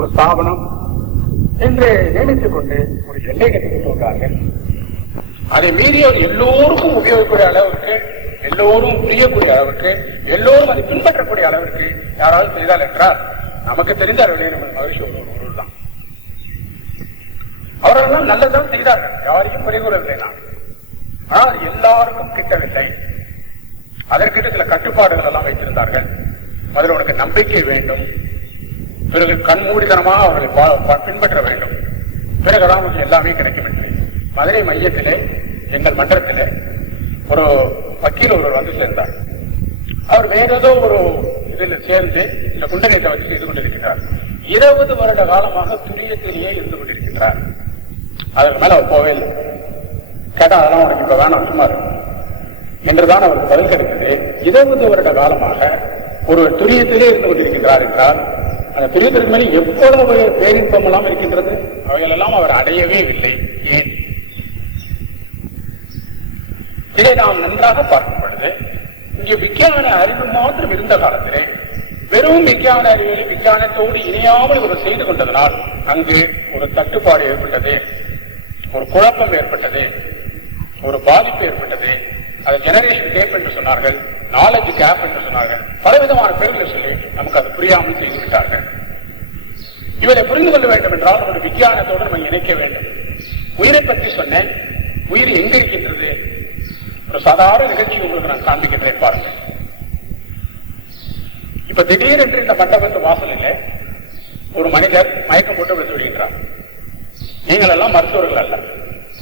ஒரு ஸ்தாபனம் என்று நியமித்துக் கொண்டு ஒரு எல்லை கட்டிக் கொண்டார்கள். அதை மீறியவர் எல்லோருக்கும் உபயோகிக்கக்கூடிய அளவிற்கு, எல்லோரும் புரியக்கூடிய அளவிற்கு, எல்லோரும் அதை பின்பற்றக்கூடிய அளவிற்கு யாராவது செய்தால் என்றால் நமக்கு தெரிந்த அளவிலே நம்ம மகிழ்ச்சி ஒருவர் தான். அவர்களெல்லாம் நல்லதான் செய்தார்கள், யாரையும் குறைகூறவில்லை நான். ஆனால் எல்லாருக்கும் கிட்டவில்லை. அதற்கிட்ட சில கட்டுப்பாடுகள் எல்லாம் வைத்திருந்தார்கள். அதில் உனக்கு நம்பிக்கை வேண்டும், பிறகு கண்மூடித்தனமாக அவர்களை பின்பற்ற வேண்டும், பிறகுதான் உங்களுக்கு எல்லாமே கிடைக்கும் என்று. மதுரை மையத்திலே எங்கள் மன்றத்திலே ஒரு வக்கீல் ஒருவர் வந்து சேர்ந்தார். அவர் வேற ஏதோ ஒரு இதில் சேர்ந்து இந்த குண்டநீத்தை வச்சு செய்து கொண்டிருக்கிறார். 20 வருட காலமாக துரியத்திலேயே இருந்து கொண்டிருக்கிறார். அதற்கு மேல அவர் போவே இல்லை. கேட்டா அதெல்லாம் உனக்கு இப்ப வேணாம் சும்மா என்றுதான் அவருக்கு பதில் கிடைத்தது. 20 வருட காலமாக ஒருவர் துரியத்திலே இருந்து கொண்டிருக்கின்றார் என்றால் அந்த துரியத்திற்கு மேலே எவ்வளவு பேரின்பம் எல்லாம் இருக்கின்றது, அவைகளெல்லாம் அவர் அடையவே இல்லை. ஏன்? இதை நாம் நன்றாக பார்க்கும் பொழுது இங்கே விஞ்ஞான அறிவு மாத்திரம் இருந்த காலத்திலே வெறும் விஞ்ஞான அறிவியலை விஞ்ஞானத்தோடு இணையாமல் இவர் செய்து கொண்டதனால் அங்கு ஒரு தட்டுப்பாடு ஏற்பட்டது, ஒரு குழப்பம் ஏற்பட்டது, ஒரு பாதிப்பு ஏற்பட்டது. அது ஜெனரேஷன் கேப் என்று சொன்னார்கள், நாலேஜ் கேப் என்று சொன்னார்கள், பலவிதமான பேர்களை சொல்லி நமக்கு அது புரியாமல் செய்து விட்டார்கள். இவரை புரிந்து கொள்ள வேண்டும் என்றால் ஒரு விஞ்ஞானத்தோடு நம்ம இணைக்க வேண்டும். உயிரை பற்றி சொன்னேன். உயிர் எங்க இருக்கின்றது? ஒரு சாதாரண நிகழ்ச்சி உங்களுக்கு நான் காண்பிக்கின்றேன் பாருங்கள். இப்ப திடீரென்று இந்த மண்டபத்து வாசலில் ஒரு மனிதர் மயக்கம் போட்டு விழுந்து விடுகின்றார். நீங்கள் எல்லாம் மருத்துவர்கள் அல்ல,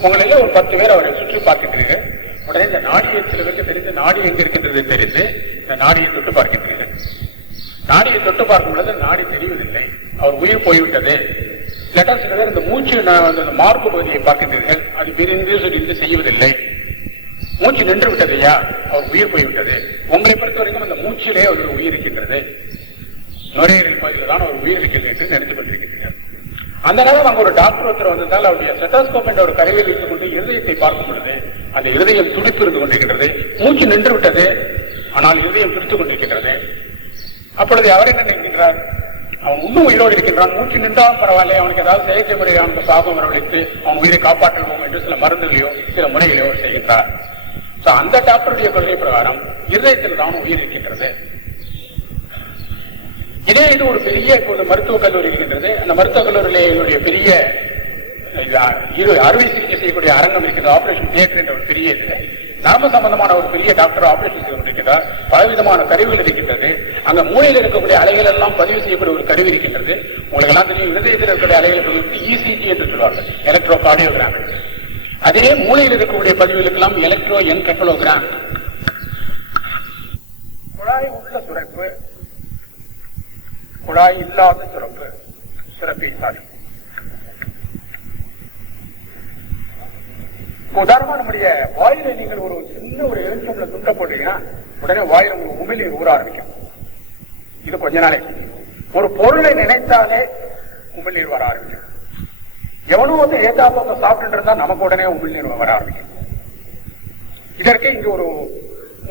உங்களில் ஒரு 10 பேர் அவரை சுற்றி பார்க்கின்றீர்கள். உடனே இந்த நாடியை சிலருக்கு தெரிந்து நாடி எங்க இருக்கின்றது தெரிந்து இந்த நாடியை தொட்டு பார்க்கின்றீர்கள். நாடியை தொட்டு பார்க்கும் பொழுது நாடி தெரிவதில்லை, அவர் உயிர் போய்விட்டது. சில பேர் இந்த மூச்சு மார்பு பகுதியை பார்க்கின்றீர்கள், அது விரிந்து சுரிந்து செய்வதில்லை, மூச்சு நின்று விட்டதையா, அவர் உயிர் போய்விட்டது. உங்களை பொறுத்த வரைக்கும் அந்த மூச்சிலே அவர் உயிர் இருக்கின்றது, நுரையீரல் பகுதியில் தான் அவர் உயிர் இருக்கிறது என்று நினைத்துக் கொண்டிருக்கிறீர்கள். அந்த நேரம் அங்க ஒரு டாக்டர் ஒருத்தர் வந்ததால் அவருடைய ஸ்டெத்தோஸ்கோப் என்ற ஒரு கருவியில் வைத்துக் கொண்டு இருதயத்தை பார்க்கும் பொழுது அந்த இருதயம் துடிப்பு இருந்து கொண்டிருக்கின்றது, மூச்சு நின்று விட்டது, ஆனால் இருதயம் துடித்துக் கொண்டிருக்கின்றது. அப்பொழுது அவர் என்ன நினைக்கின்றார்? அவன் இன்னும் உயிரோடு இருக்கின்றான், மூச்சு நின்றாலும் பரவாயில்ல, அவனுக்கு ஏதாவது செயற்கை முறையை அவனுக்கு சாபம் வரவழைத்து அவன் உயிரை காப்பாற்றுவோம் என்று சில மருந்துகளையோ சில முறைகளையோ செய்கின்றார். அந்த டாக்டருடைய கொள்கை பிரகாரம் இருதயத்தில் தான் உயிர் இருக்கின்றது. இதே இது ஒரு பெரிய இப்போது மருத்துவக் கல்லூரி இருக்கின்றது. அந்த மருத்துவக் கல்லூரியிலே பெரிய அறுவை சிகிச்சை செய்யக்கூடிய அரங்கம் இருக்கின்ற ஆபரேஷன் தியேட்டர் என்ற ஒரு பெரிய நரம்பு சம்பந்தமான ஒரு பெரிய டாக்டர் ஆபரேஷன் செய்து கொண்டிருக்கிறார். பலவிதமான கருவிகள் இருக்கின்றது. அங்க மூளையில் இருக்கக்கூடிய அலைகள் எல்லாம் பதிவு செய்யக்கூடிய ஒரு கருவி இருக்கின்றது. உங்களுக்கு எல்லாம் தெரியும், இருதயத்தில் இருக்கக்கூடிய அலைகளை ECG என்று சொல்வார்கள், எலக்ட்ரோ கார்டியோகிராம். அதே மூளையில் இருக்கக்கூடிய பதிவுகளுக்கெல்லாம் எலக்ட்ரோ என்கெஃபலோகிராம். குழாய் உள்ள சுரப்பு, குழாய் இல்லாத சுரப்பு, சுரப்பி சாரி. உதாரணமா நம்முடைய வாயில நீங்கள் ஒரு சின்ன ஒரு எலுமிச்சம்பழ துண்ட போட்டீங்கன்னா உடனே வாயில உங்களுக்கு உமிழ்நீர் ஊற ஆரம்பிக்கும். இது கொஞ்ச நாளைக்கு. ஒரு பொருளை நினைத்தாலே உமிழ்நீர் வர ஆரம்பிக்கும். எவனும் வந்து ஏதாப்ப சாப்பிட்டு இருந்தா நமக்கு உடனே உமிழ்நீர் வர ஆரம்பிக்கும். இதற்கு இங்கு ஒரு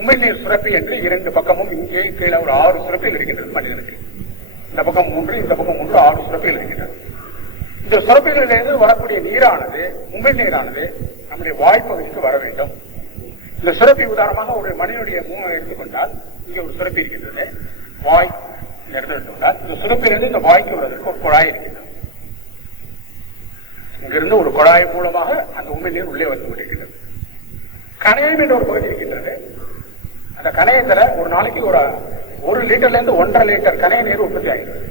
உமிழ்நீர் சுரப்பி என்று 2 பக்கமும் இங்கே கீழே ஒரு 6 சுரப்பில் இருக்கின்றது மனிதனுக்கு. இந்த பக்கம் 3, இந்த பக்கம் 3, 6 சுரப்பில் இருக்கின்றது. இந்த சுரப்பிகளிலிருந்து வரக்கூடிய நீரானது, உமிழ்நீரானது நம்முடைய வாய்ப்பகுதிக்கு வர வேண்டும். இந்த சுரப்பி உதாரணமாக ஒரு மனிதனுடைய எடுத்துக்கொண்டால் இங்கே ஒரு சுரப்பி இருக்கின்றது, வாய் எடுத்துக்கொண்டால் இந்த சுரப்பிலிருந்து இந்த வாய்க்கு வருவதற்கு ஒரு குழாய் இருக்கின்றது. இங்கிருந்து ஒரு குழாய் மூலமாக அந்த உமிழ்நீர் உள்ளே வந்து கொண்டிருக்கின்றது. கணையம் என்ற ஒரு பகுதி இருக்கின்றது. அந்த கணையத்துல ஒரு நாளைக்கு ஒரு 1 லிட்டர்ல இருந்து 1.5 லிட்டர் கணைய நீர் உற்பத்தி ஆகிறது.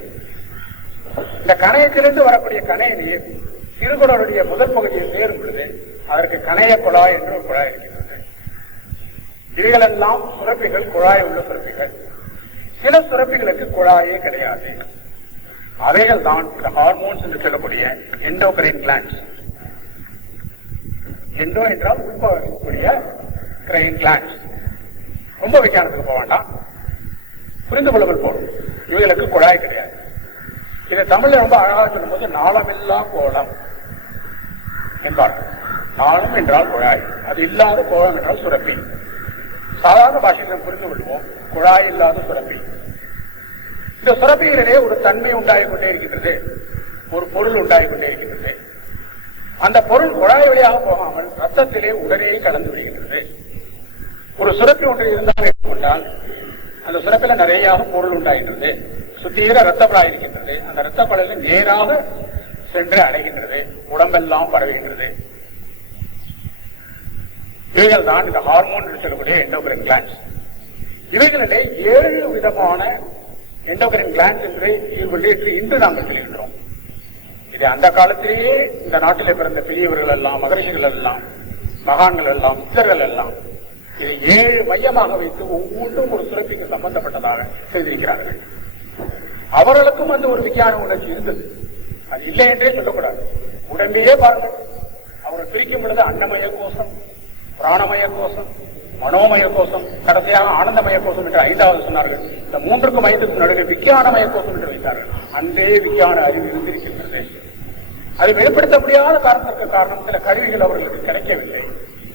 இந்த கணையத்திலிருந்து வரக்கூடிய கணைய நீர் சிறுகுடலுடைய முதல் பகுதியை சேரும் பொழுது அதற்கு கணைய குழாய் என்று ஒரு குழாய் இருக்கின்றது. இவைகளெல்லாம் சுரப்பிகள், குழாய் உள்ள சுரப்பிகள். சில சுரப்பிகளுக்கு குழாயே கிடையாது. அவைகள் தான் இந்த ஹார்மோன்ஸ் என்று சொல்லக்கூடிய எண்டோகிரைன் கிளாண்ட்ஸ். எண்டோ என்றால் உட்பகக்கூடிய கிரைன் கிளாண்ட்ஸ். ரொம்ப விஞ்ஞானத்துக்கு போக வேண்டாம், புரிந்து கொள்ளுங்கள் போடும். இவைகளுக்கு குழாய் கிடையாது. இதை தமிழ்ல ரொம்ப அழகாக சொல்லும் போது நாளமில்லா கோலம் என்பார்கள். நாளம் என்றால் குழாய், அது இல்லாத கோலம் என்றால் சுரப்பி. சாதாரண பாஷையில் புரிந்து கொள்வோம், குழாய் இல்லாத சுரப்பி. இந்த சுரப்பிகளிலே ஒரு தன்மை உண்டாகிக் கொண்டே இருக்கின்றது, ஒரு பொருள் உண்டாகிக் கொண்டே இருக்கின்றது. அந்த பொருள் குழாய் வழியாக போகாமல் ரத்தத்திலே உடனே கலந்து விடுகின்றது. ஒரு சுரப்பி ஒன்று இருந்தால் எடுத்துக்கொண்டால் அந்த சுரப்பில நிறைய பொருள் உண்டாகின்றது, சுத்தீர ரத்த குழாய் இருக்கின்றது. அந்த ரத்த குழாயில் நேராக சென்று அடைகின்றது, உடம்பெல்லாம் பரவுகின்றது. இவைகள் தான் இந்த ஹார்மோன் சொல்லக்கூடிய எண்டோகிரைன் கிளாண்ட்ஸ். இவைகளிலே 7 விதமான எண்டோகிரைன் கிளாண்ட்ஸ் என்று இன்று நாங்கள் சொல்கின்றோம். இது அந்த காலத்திலேயே இந்த நாட்டிலே பிறந்த பெரியவர்கள் எல்லாம், மகரிஷிகள் எல்லாம், மகான்கள் எல்லாம், சித்தர்கள் எல்லாம் இதை 7 மையமாக வைத்து ஒவ்வொன்றும் ஒரு சுரப்பிக்கு சம்பந்தப்பட்டதாக செய்திருக்கிறார்கள். அவர்களுக்கும் அந்த ஒரு விஞ்ஞான உணர்ச்சி இருந்தது, அது இல்லை என்றே சொல்லக்கூடாது. உடம்பையே பாருங்கள், அவரை பிரிக்கும் பொழுது அன்னமய கோஷம், பிராணமய கோஷம், மனோமய கோஷம், கடைசியாக ஆனந்தமய கோஷம் என்று 5வது சொன்னார்கள். இந்த 3க்கும் 5க்கும் நடுவில் விஞ்ஞானமய கோஷம் என்று வைத்தார்கள். அன்றே விஞ்ஞான அறிவு இருந்திருக்கின்றது. அதை வெளிப்படுத்த முடியாத காரணத்திற்கு காரணம் சில கருவிகள் அவர்களுக்கு கிடைக்கவில்லை.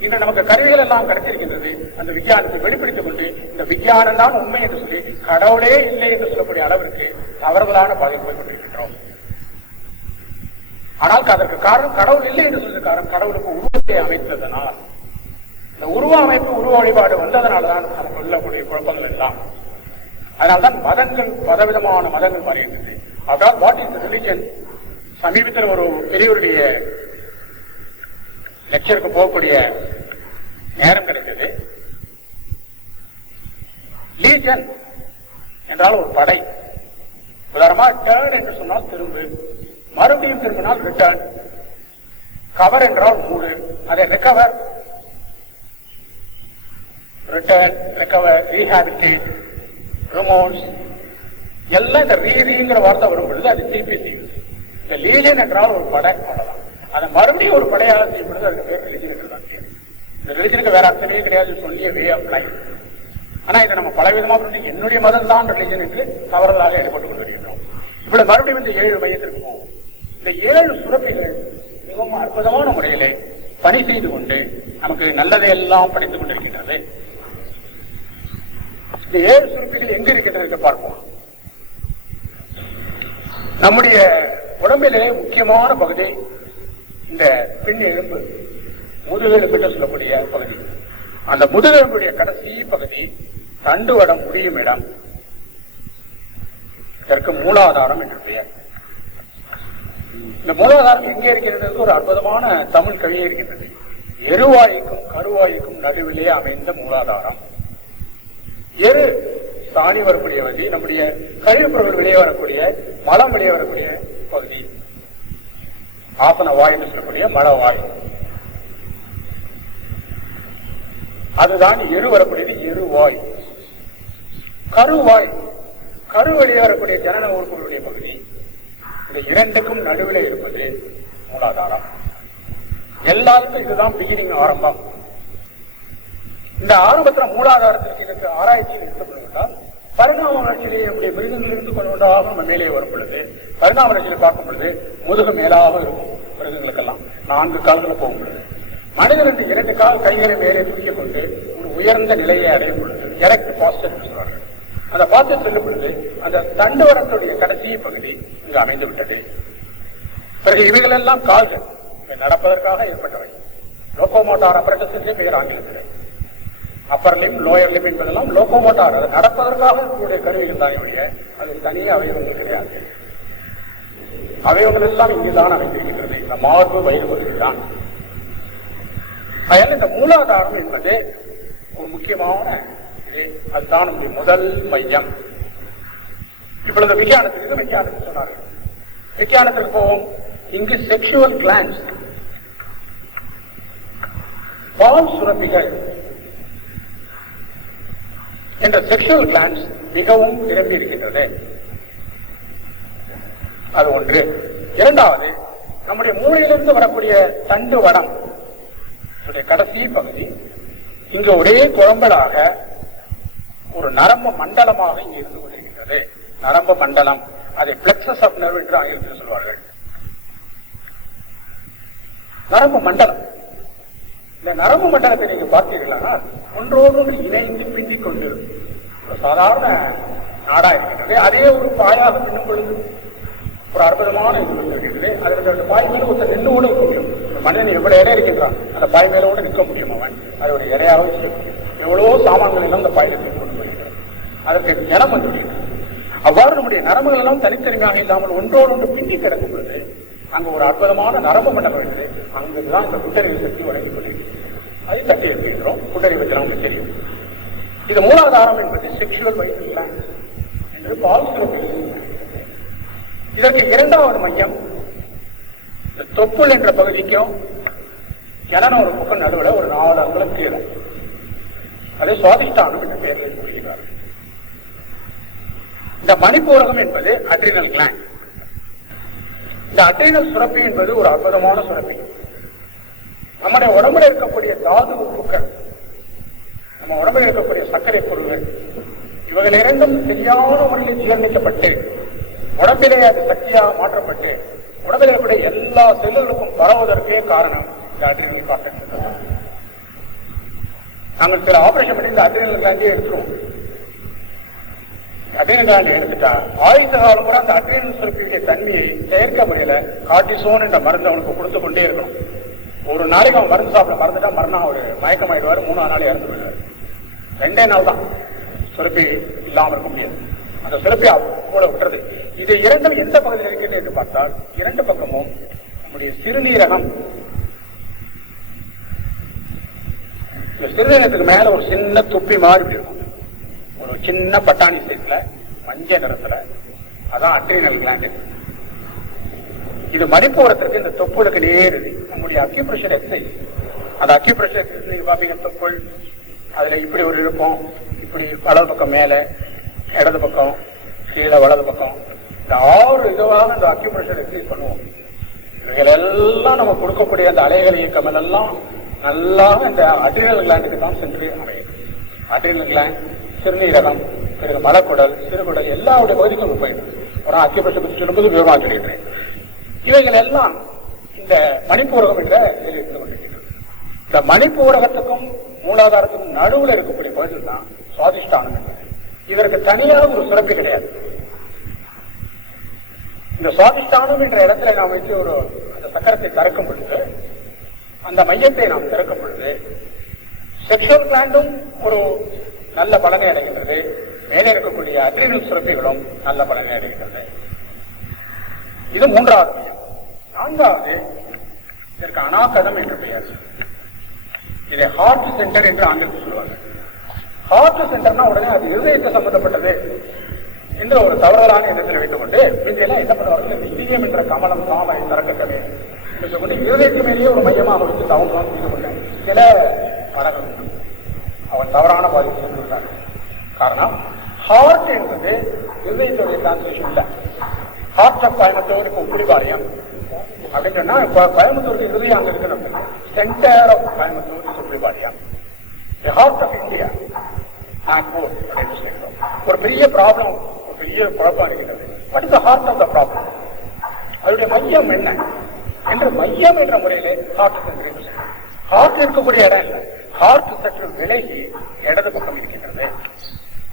இன்று நமக்கு கருவிகள் எல்லாம் கிடைத்திருக்கின்றது. அந்த விஞ்ஞானத்தை வெளிப்படுத்திக் கொண்டு இந்த விஞ்ஞானம் தான் உண்மை என்று சொல்லி கடவுளே இல்லை என்று சொல்லக்கூடிய அளவிற்கு தவறுதலான பாதையில் போய் கொண்டிருக்கின்றோம். ஆனால் அதற்கு காரணம் கடவுள் இல்லை என்று சொல்ற காரணம் கடவுளுக்கு உருவத்தை அமைத்ததனால், இந்த உருவ அமைப்பு உருவ வழிபாடு வந்ததனால்தான் நமக்கு உள்ளக்கூடிய குழப்பங்கள் எல்லாம். அதனால்தான் மதங்கள் பலவிதமான மதங்கள் மாறியிருக்கிறது. அதாவது வாட் இஸ் ரிலிஜன்? சமீபத்தில் ஒரு பெரியவருடைய லெக்சருக்கு போகக்கூடிய நேரம் கிடைத்தது. லீஜன் என்றால் ஒரு படை. உதாரணமா டர்ன் என்று சொன்னால் திரும்பு, மறுபடியும் திரும்பினால் ரிட்டர்ன், கவர் என்றால் மூடு, அதை ரெக்கவர், ரிட்டர்ன், ரெக்கவர், ரீஹாபிலிட்டேட், ரிமோன்ஸ் எல்லாம் இந்த ரீங்கிற வார்த்தை வரும் பொழுது அது திருப்பி செய்யும். இந்த லீஜன் என்றால் ஒரு படை, அவ்வளவுதான். அதை மறுபடியும் ஒரு படையாக செய்யப்படுது, அதுக்கு பேர் ரிலிஜன் என்று தான். இந்த ரிலிஜனுக்கு வேற அர்த்தமே கிடையாது, சொல்லிய வே ஆஃப் லைஃப். ஆனா இதை நம்ம பலவிதமா என்னுடைய மதம் தான் ரிலிஜன் என்று தவறுதலாக ஏற்பட்டுக் கொண்டு வருகின்றோம். இவ்வளவு மறுபடியும் இந்த 7 மையத்திற்கு போகும். இந்த 7 சுரப்பிகள் மிகவும் அற்புதமான முறையிலே பணி செய்து கொண்டு நமக்கு நல்லதை எல்லாம் படைத்துக் கொண்டிருக்கின்றது. இந்த 7 சுரப்பிகள் எங்க இருக்கின்றது பார்ப்போம். நம்முடைய உடம்பிலே முக்கியமான பகுதி இந்த பின் எலும்பு, முதுகெலும்பு என்று சொல்லக்கூடிய பகுதி. அந்த முதுகெலும்புடைய கடைசி பகுதி தண்டுவடம் முடியும் இடம், இதற்கு மூலாதாரம் என்று பெயர். இந்த மூலாதாரம் எங்கே இருக்கிறது? ஒரு அற்புதமான தமிழ் கவியை இருக்கின்றது. எருவாய்க்கும் கருவாய்க்கும் நடுவிலே அமைந்த மூலாதாரம். எரு சாணி வரக்கூடிய பகுதி, நம்முடைய கழிவுப்பொருள் வெளியே வரக்கூடிய மலம் வெளியே வரக்கூடிய பகுதி ஆசன வாய் என்று சொல்லக்கூடிய மலவாய். அதுதான் எரு வரக்கூடியது எருவாய். கருவாய், கரு வெளியே வரக்கூடிய ஜனன உறுப்புகளுடைய பகுதி. இந்த 2க்கும் நடுவில் இருப்பது மூலாதாரம். எல்லாருக்கும் இதுதான் பிகினிங், ஆரம்பம். இந்த ஆரம்பத்தில் மூலாதாரத்திற்கு இதற்கு ஆராய்ச்சியில் எடுத்துக்கொள்வதால் பரிணாம வளர்ச்சியிலே நம்முடைய மிருகங்களிலிருந்து கொண்டதாக நம்ம மேலே வரும் பொழுது பரிணாம வளர்ச்சியை பார்க்கும் பொழுது முதுகு மேலாக இருக்கும். மிருகங்களுக்கெல்லாம் 4 கால்களை போகும் பொழுது மனிதனுக்கு 2 கால் கைகளை மேலே தூக்கிக் கொண்டு ஒரு உயர்ந்த நிலையை அடையும் பொழுது எரெக்ட் பாஸ்டர் சொல்றார்கள். அந்த பாஸ்டர் செல்லும் பொழுது அந்த தண்டுவரத்துடைய கடைசி பகுதி இங்கு அமைந்து விட்டது. பிறகு இவைகள் எல்லாம் கால்கள் நடப்பதற்காக ஏற்பட்டவை. லோகோமோட்டார் அப்பரேட்டஸ் என்று பெயர் ஆங்கிலத்தில். அப்பர் லிம், லோயர் லிம் என்பதெல்லாம் லோகோமோட்டார், அது நடப்பதற்காக இருக்கக்கூடிய கருவிகள் தானே ஒழிய அது தனியே அவயவங்கள் கிடையாது. அவயவங்கள் எல்லாம் இங்குதான் அமைந்திருக்கின்றது. இந்த மார்பு வயிறு பகுதிதான். அதனால இந்த மூலாதாரம் என்பது ஒரு முக்கியமான இது. அதுதான் நம்முடைய முதல் மையம். இப்பொழுது விஞ்ஞானத்துக்கு சொன்னார்கள். விஞ்ஞானத்திற்கு போவோம். இங்கு செக்ஷுவல் கிளான்ஸ், பால் சுரப்பிகள் என்ற செக்ஷுவல் கிளான்ஸ் மிகவும் நிரம்பி இருக்கின்றது. அது ஒன்று. இரண்டாவது, நம்முடைய மூளையிலிருந்து வரக்கூடிய தண்டு வடம் கடைசி பகுதி இங்கு ஒரே குழம்பலாக ஒரு நரம்பு மண்டலமாக இங்கு இருந்து கொண்டிருக்கின்றது. நரம்பு மண்டலம், அதை பிளெக்சஸ் ஆஃப் நர்வ் என்று ஆங்கிலத்தில் சொல்வார்கள். நரம்பு மண்டலம். இந்த நரம்பு மண்டலத்தை நீங்க பார்த்தீர்களானால் ஒன்றோடு இணைந்து பிந்திக் கொண்டிருக்கும். சாதாரண நாடா இருக்கின்றது. அதே ஒரு பாயாக பின்னும் பொழுது ஒரு அற்புதமான இது இருக்கின்றது. அதுல அந்த பாய் மேல ஒருத்தர் நின்று கூட இருக்க முடியும். மனிதன் எவ்வளவு இடம் இருக்கின்றான், அந்த பாய் மேல கூட நிற்க முடியும். அவன் அதோட இடையாவே செய்ய முடியும். எவ்வளவோ சாமான்கள் எல்லாம் அந்த பாயில கொண்டு வருகிறார். அதற்கு ஜனம் வந்து விடுகிறது. அவ்வாறு நம்முடைய நரம்புகள் எல்லாம் தனித்தனியாக இல்லாமல் ஒன்றோடு ஒன்று பின்னி கிடக்கும் பொழுது அங்க ஒரு அற்புதமான நரம்பு மண்டலம் இருக்குது. அங்குதான் இந்த குட்டறிவு சக்தி வழங்கிக் கொண்டிருக்கிறது. அதை தட்டி எடுக்கின்றோம். குட்டறிவு நமக்கு தெரியும். இது மூலாதாரம் என்பது செக்ஷுவல் வைட்டல் கிளாண்ட் என்று பால்ஸ். இதற்கு இரண்டாவது மையம் இந்த தொப்புள் என்ற பகுதிக்கும் ஜனன ஒரு பக்கம் நடுவில் ஒரு 4 அங்குலம் கீழே அதை சுவாதிஷ்டானம் என்ற பெயரில் கூறுகிறார்கள். இந்த மணிப்பூரகம் என்பது அட்ரினல் கிளாண்ட். இந்த அட்ரினல் சுரப்பி என்பது ஒரு அற்புதமான சுரப்பி. நம்முடைய உடம்புல இருக்கக்கூடிய தாது உப்புக்கள், நம்ம உடம்புல இருக்கக்கூடிய சர்க்கரை பொருள்கள், இவர்கள் இரண்டும் சரியான முறையில் ஜீரணிக்கப்பட்டு உடம்பிலே அது சக்தியாக மாற்றப்பட்டு உடம்பில் இருக்கக்கூடிய எல்லா செல்லுகளுக்கும் பரவுவதற்கே காரணம் இந்த அட்ரினல் கார்டெக்ஸ். நாங்கள் சில ஆபரேஷன் பண்ணி இந்த அட்ரினல் கிளாண்டே எடுத்துருவோம். அட்ரினல் கிளாண்ட் எடுத்துட்டா ஆயுத காலம் கூட அந்த அட்ரினல் சுரப்பியுடைய தன்மையை செயற்கை முறையில கார்டிசோன் என்ற மருந்து அவனுக்கு கொடுத்து கொண்டே இருக்கணும். ஒரு நாளைக்கு அவன் மருந்து சாப்பிட மறந்துட்டா மறுநாள் ஒரு மயக்கமாயிடுவார். 3ஆம் நாள் இறந்து போயிடுவார். 2 நாள் தான் சுரப்பி இல்லாமல் இருக்க முடியாது. அந்த சுரப்பி போல விட்டுறது. இது இரண்டும் எந்த பகுதியில் இருக்கிறது என்று பார்த்தால் 2 பக்கமும் நம்முடைய சிறுநீரகம். இந்த சிறுநீரகத்துக்கு மேல ஒரு சின்ன துப்பி மாதிரி இருக்கும். ஒரு சின்ன பட்டாணி சைஸ்ல மஞ்சள் நிறத்துல, அதான் அட்ரினல் கிளாண்ட். இது மணிப்பூரத்திற்கு இந்த தொப்புளுக்கு நேருது. நம்முடைய அக்யூப்ரெஷர் எக்ஸசைஸ், அந்த அக்யூப்ரெஷர் எக்ஸசைஸ் பாப்பீங்க. தொப்புள் அதுல இப்படி ஒரு இருக்கும், இப்படி வலது பக்கம் மேல, இடது பக்கம் கீழே, வலது பக்கம், இந்த 6 இதுவாக இந்த அக்யூப்ரெஷர் எக்ஸசைஸ் பண்ணுவோம். இவைகள் எல்லாம் நம்ம கொடுக்கக்கூடிய அந்த அலைகள் இயக்கம் எல்லாம் நல்லா இந்த அட்ரினல் கிளாண்டுக்கு தான் சென்று அமையும். அட்ரினல் கிளாண்ட், சிறுநீரகம், பிறகு மலக்குடல், சிறுகுடல் எல்லாருடைய பகுதிக்கும் போயிடும். ஒரு அக்யூப்ரெஷர் பற்றி சொல்லும்போது விவரமாக சொல்லிடுறேன். இவைகள் எல்லாம் இந்த மணிப்பூரகம் என்ற இதில் இருந்து கொண்டிருக்கிறது. இந்த மணிப்பூரகத்துக்கும் மூலாதாரத்துக்கும் நடுவில் இருக்கக்கூடிய பகுதியில் தான் சுவாதிஷ்டானம் என்பது. இதற்கு தனியாக ஒரு சுரப்பி கிடையாது. இந்த சுவாதிஷ்டானம் என்ற இடத்துல நாம் வைத்து ஒரு அந்த சக்கரத்தை திறக்கும் பொழுது, அந்த மையத்தை நாம் திறக்கும் பொழுது செக்ஷுவல் கிளாண்டும் ஒரு நல்ல பலனை அடைகின்றது. மேலே இருக்கக்கூடிய அட்ரினல் சுரப்பிகளும் நல்ல பலனை அடைகின்றது. இது 3வது மையம். 4வது இதற்கு அனாகதம் என்று பெயர். இதை ஹார்ட் சென்டர் என்று ஆங்கிலத்தில் சொல்லுவாங்க. ஹார்ட் சென்டர்னா உடனே அது இருதயத்தை சம்பந்தப்பட்டது என்ற ஒரு தவறான எண்ணத்தில் வைத்துக் கொண்டு மீதியெல்லாம் என்ன பண்ணுவாங்க, இந்த இதயம் என்ற கமலம் தாமை திறக்கவே கொண்டு இருதயத்து மேலேயே ஒரு மையமாக வச்சு தவம் தான் சொல்லிக்கொண்டேன். சில படங்கள் அவன் தவறான பாதிப்பு சென்றிருக்காங்க. காரணம், ஹார்ட் என்பது இருதயத்துடைய டிரான்ஸ்லேஷன் இல்லை. ஹார்ட் ஆஃப் கோயம்புத்தூர் இப்போ புலிபாளையம் அப்படின்னு சொன்னா கோயம்புத்தூருக்கு இருதயம் அங்க இருக்கிறது. Centre of Coimbatore Pulipalayam. Heart of India Nagpur அப்படின்னு சொல்லிக்கிறோம். ஒரு பெரிய ப்ராப்ளம், ஒரு பெரிய குழப்பம் இருக்கிறது. பட் இந்த ஹார்ட் ஆஃப் த ப்ராப்ளம், அதனுடைய மையம் என்ன என்று மையம் என்ற முறையிலே ஹார்ட் சென்டர். ஹார்ட் இருக்கக்கூடிய இடம் இல்லை. ஹார்ட் சற்று விலகி இடது பக்கம் இருக்கின்றது.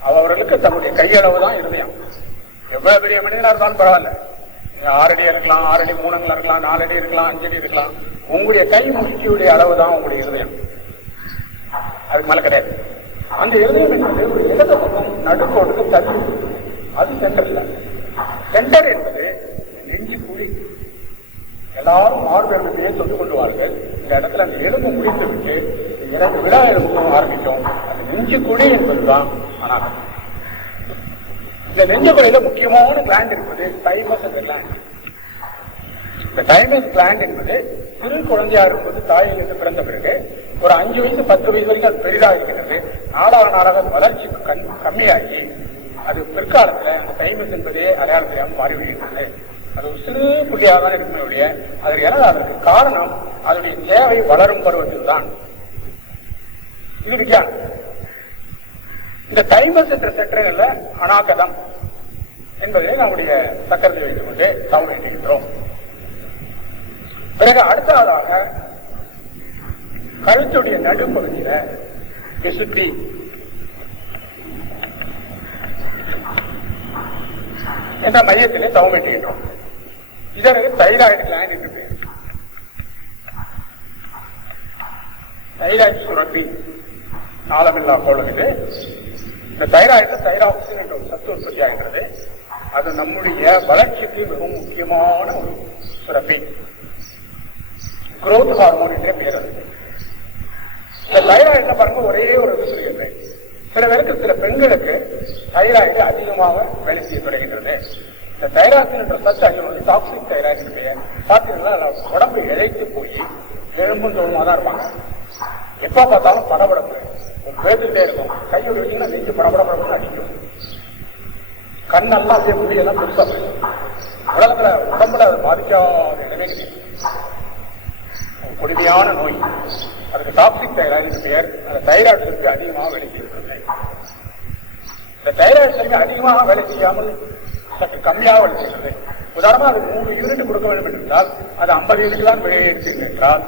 அவர்களுக்கு தன்னுடைய கையளவு தான் இருதயம். எவ்வளவு பெரிய மனிதனா இருந்தாலும் பரவாயில்ல, 6 அடி இருக்கலாம், 6 அடி 3 அங்குலம் இருக்கலாம், 4 அடி இருக்கலாம், 5 அடி இருக்கலாம். உங்களுடைய கை முழுக்கியுடைய அளவு தான் உங்களுடைய இருதயம். அதுக்கு மேல கிடையாது. அந்த இருதயம் என்பது ஒரு இடது பக்கம் நடுக்கோட்டுக்கு தள்ளி, அது சென்டர் இல்லை. சென்டர் என்பது நெஞ்சு குழி. எல்லாரும் மார்பெருமையே சொல்லி கொள்வார்கள். இந்த இடத்துல அந்த எலும்பு முடித்து விட்டு 2 விழா எலும்பும் ஆரம்பிக்கும். அந்த நெஞ்சு குழி என்பதுதான் அனாகதம். இந்த நெஞ்சு குழியில முக்கியமான கிளாண்ட் இருப்பது தைமஸ் என்ற கிளாண்ட். இந்த தைமஸ் கிளாண்ட் என்பது சிறு குழந்தையா இருக்கும்போது தாயிலிருந்து பிறந்த பிறகு ஒரு 5 வயசு 10 வயசு வரைக்கும் அது பெரிதாக இருக்கிறது. நாளாக வளர்ச்சி கம்மியாகி அது பிற்காலத்துல அந்த தைமஸ் என்பதே அடையாளம் தெரியாமல் மாறிவிடுகிறது. அது ஒரு சிறு புள்ளியாக தான் இருக்குமே ஒழிய அதற்கு அதற்கு காரணம் அதனுடைய தேவை வளரும் பருவத்தில் தான். இது விஞ்ஞானம். இந்த தைமஸ் என்ற சென்டர்கள அனாகதம் என்பதை நம்முடைய சக்கரத்தை வைத்துக் கொண்டு தவம் வேண்டுகின்றோம். பிறகு அடுத்ததாக கழுத்துடைய நடுப்பகுதியில விசுத்தி என்ற மையத்திலே தவம் எட்டுகின்றோம். இதற்கு தைராய்டு கிளாண்ட் என்று பெயர். தைராய்டு சுரப்பி நாளமில்லா கோளமிது. இந்த தைராய்டு தைராக்சின் என்ற ஒரு சத்து உற்பத்தி ஆகின்றது. அது நம்முடைய வளர்ச்சிக்கு மிகவும் முக்கியமான ஒரு சுரப்பி. குரோத் ஹார்மோன் என்றே பெயர். அது இந்த தைராய்டு பாருங்க ஒரே ஒரு இது சொல்கின்றேன். சில பேருக்கு சில பெண்களுக்கு தைராய்டு அதிகமாக வேலை செய்ய தொடங்குகின்றது. இந்த தைராக்சின் என்ற சத்து அதிகம் டாக்ஸிக் தைராய்டு என்று பெயர். பார்த்தீங்கன்னா உடம்பு இழைத்து போய் எழும்பும் தோணுமா தான் இருப்பாங்க. எப்ப பார்த்தாலும் படபடப்பு பேசிக்கிட்டே இருக்கும். கையை வச்சீங்கன்னா நெஞ்சு படபடப்படம்னு அடிக்கும். கண்ணெல்லாம் அப்படியே முடியெல்லாம் பெருசா உலகத்துல உடம்புல அதை பாதிக்காத இடமே கிடையாது. கொடுமையான நோய். அதுக்கு டாக்ஸிக் தைராய்டு பெயர். அந்த தைராய்டு சுரப்பி அதிகமாக வேலை செய்கிறது. இந்த தைராய்டு சுரப்பி அதிகமாக வேலை செய்யாமல் சற்று கம்மியாக வேலை செய்கிறது. உதாரணமாக அது 3 யூனிட் கொடுக்க வேண்டும் என்றால் அது 50 யூனிட் தான் வெளியேறுகிறது என்றால்,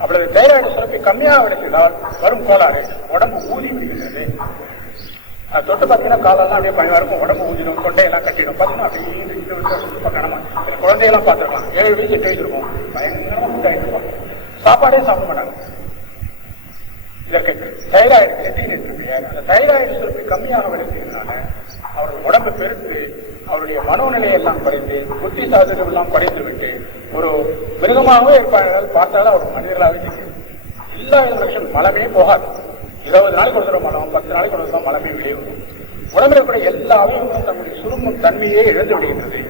அப்படி தைராய்டு சுரப்பி கம்மியாக வேலை செய்தால் வரும் கோளாறு உடம்பு ஊதி விடுகிறது. அது தொட்டு பார்த்தீங்கன்னா காலெல்லாம் அப்படியே பணிவா இருக்கும். உடம்பு ஊதிடும், தொண்டையெல்லாம் கட்டிடும். பார்த்தீங்கன்னா அப்படியே கனமா குழந்தையெல்லாம் பார்த்துருக்கலாம். 7 வயசு 8 வயசு இருக்கும். பயங்கரமா ஃபுட்டாகிட்டு இருப்பாங்க. சாப்பாடே சாப்பிட மாட்டாங்க. இதற்கு தைராய்டு கிரெட்டின் என்று பெயர். அந்த தைராய்டு சுரப்பி கம்மியாக வேலை செய்யறதுனால அவர்கள் உடம்பு பெருத்து அவருடைய மனோநிலையெல்லாம் குறைந்து புத்தி சாதுரியம் எல்லாம் குறைந்து விட்டு ஒரு மிருகமாகவே இருப்பார்கள். பார்த்தாலும் அவர் மனிதர்களாகவே தெரியும். எல்லா லட்சம் மலமே போகாது. 20 நாளைக்கு கொடுக்குற மலம் 10 நாளைக்கு கொடுக்குற மலமே வெளியே வரும். உடம்புல கூட எல்லா அவயவங்களும் தன்னுடைய சுருங்கும் தன்மையே இழந்து விடுகின்றது.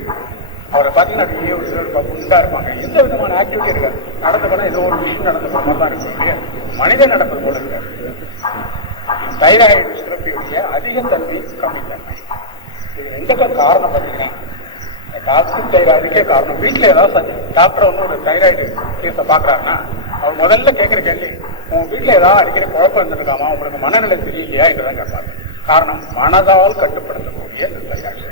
அவரை பார்த்தீங்கன்னா அப்படியே ஒரு புண்டா இருப்பாங்க. எந்த விதமான ஆக்டிவிட்டி இருக்காது. நடந்து போனா ஏதோ ஒரு விஷயம் நடந்த போல தான் இருக்கும். மனிதன் நடப்பது போல இருக்காது. தைராய்டு சுரப்பியுடைய அதிக தன்மை கம்மி தன்மை. இது எந்த காரணம் பார்த்தீங்கன்னா டாக்ஸிக் தைராய்டுக்கே காரணம். வீட்டில் ஏதாவது டாக்டர் வந்து ஒரு தைராய்டு கேஸை பார்க்குறாங்கன்னா அவர் முதல்ல கேட்குற கேள்வி, உங்க வீட்டில் ஏதாவது அடிக்கடி குழப்பம் இருந்திருக்காமா, உங்களுக்கு மனநிலை தெரியலையா என்றுதான் கேட்பாங்க. காரணம் மனதால் கட்டுப்படுத்தக்கூடிய இந்த தைராய்டு.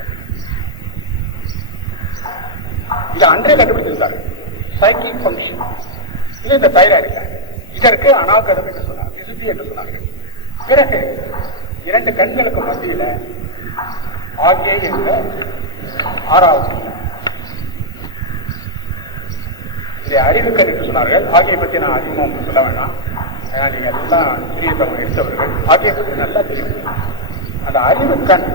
இது அன்றே கண்டுபிடிச்சிருந்தாரு. சைக்கிக் ஃபங்க்ஷன் இது இந்த தைராய்டு. இதற்கு அனாகதம் என்று சொன்னார், விசுத்தி என்று சொன்னார்கள். பிறகு 2 கண்களுக்கு மத்தியில ஆகிய என்ற 6வது இதை அறிவுக்கண் என்று சொன்னார்கள். ஆகிய பற்றி நான் அதிகமாக சொல்ல வேண்டாம். ஏன்னா நீங்க எல்லாம் சிறிய தவறு எடுத்தவர்கள். ஆகிய பற்றி நல்லா தெரியும். அந்த அறிவுக்கண்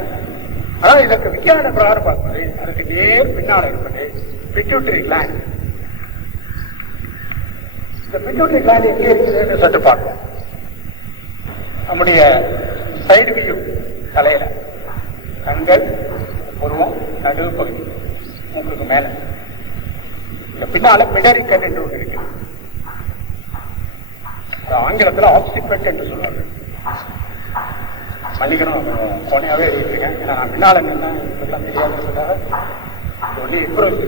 அதான் இதற்கு விஞ்ஞான பிரகாரம் பார்ப்பது. அதுக்கு நேர் பின்னால் இருப்பது பிட்யூட்டரி கிளாண்ட். இந்த பிட்யூட்டரி கிளாண்ட் எங்கே இருக்குது சற்று பார்ப்போம். நம்முடைய சைடு வியூ தலையில கண்கள் உருவம் நடுவு பகுதி மூக்குக்கு மேல இந்த பின்னால பிடரி கண் என்று ஒன்று இருக்கு. ஆங்கிலத்தில் ஆப்சிக்வெட் என்று சொல்லுவாங்க. மல்லிகனும் கோணையாவே எழுதிருக்கேன். ஏன்னா நான் பின்னால நின்னெல்லாம் தெரியாதுன்றதுக்காக சொல்லி இம்ப்ரூவ்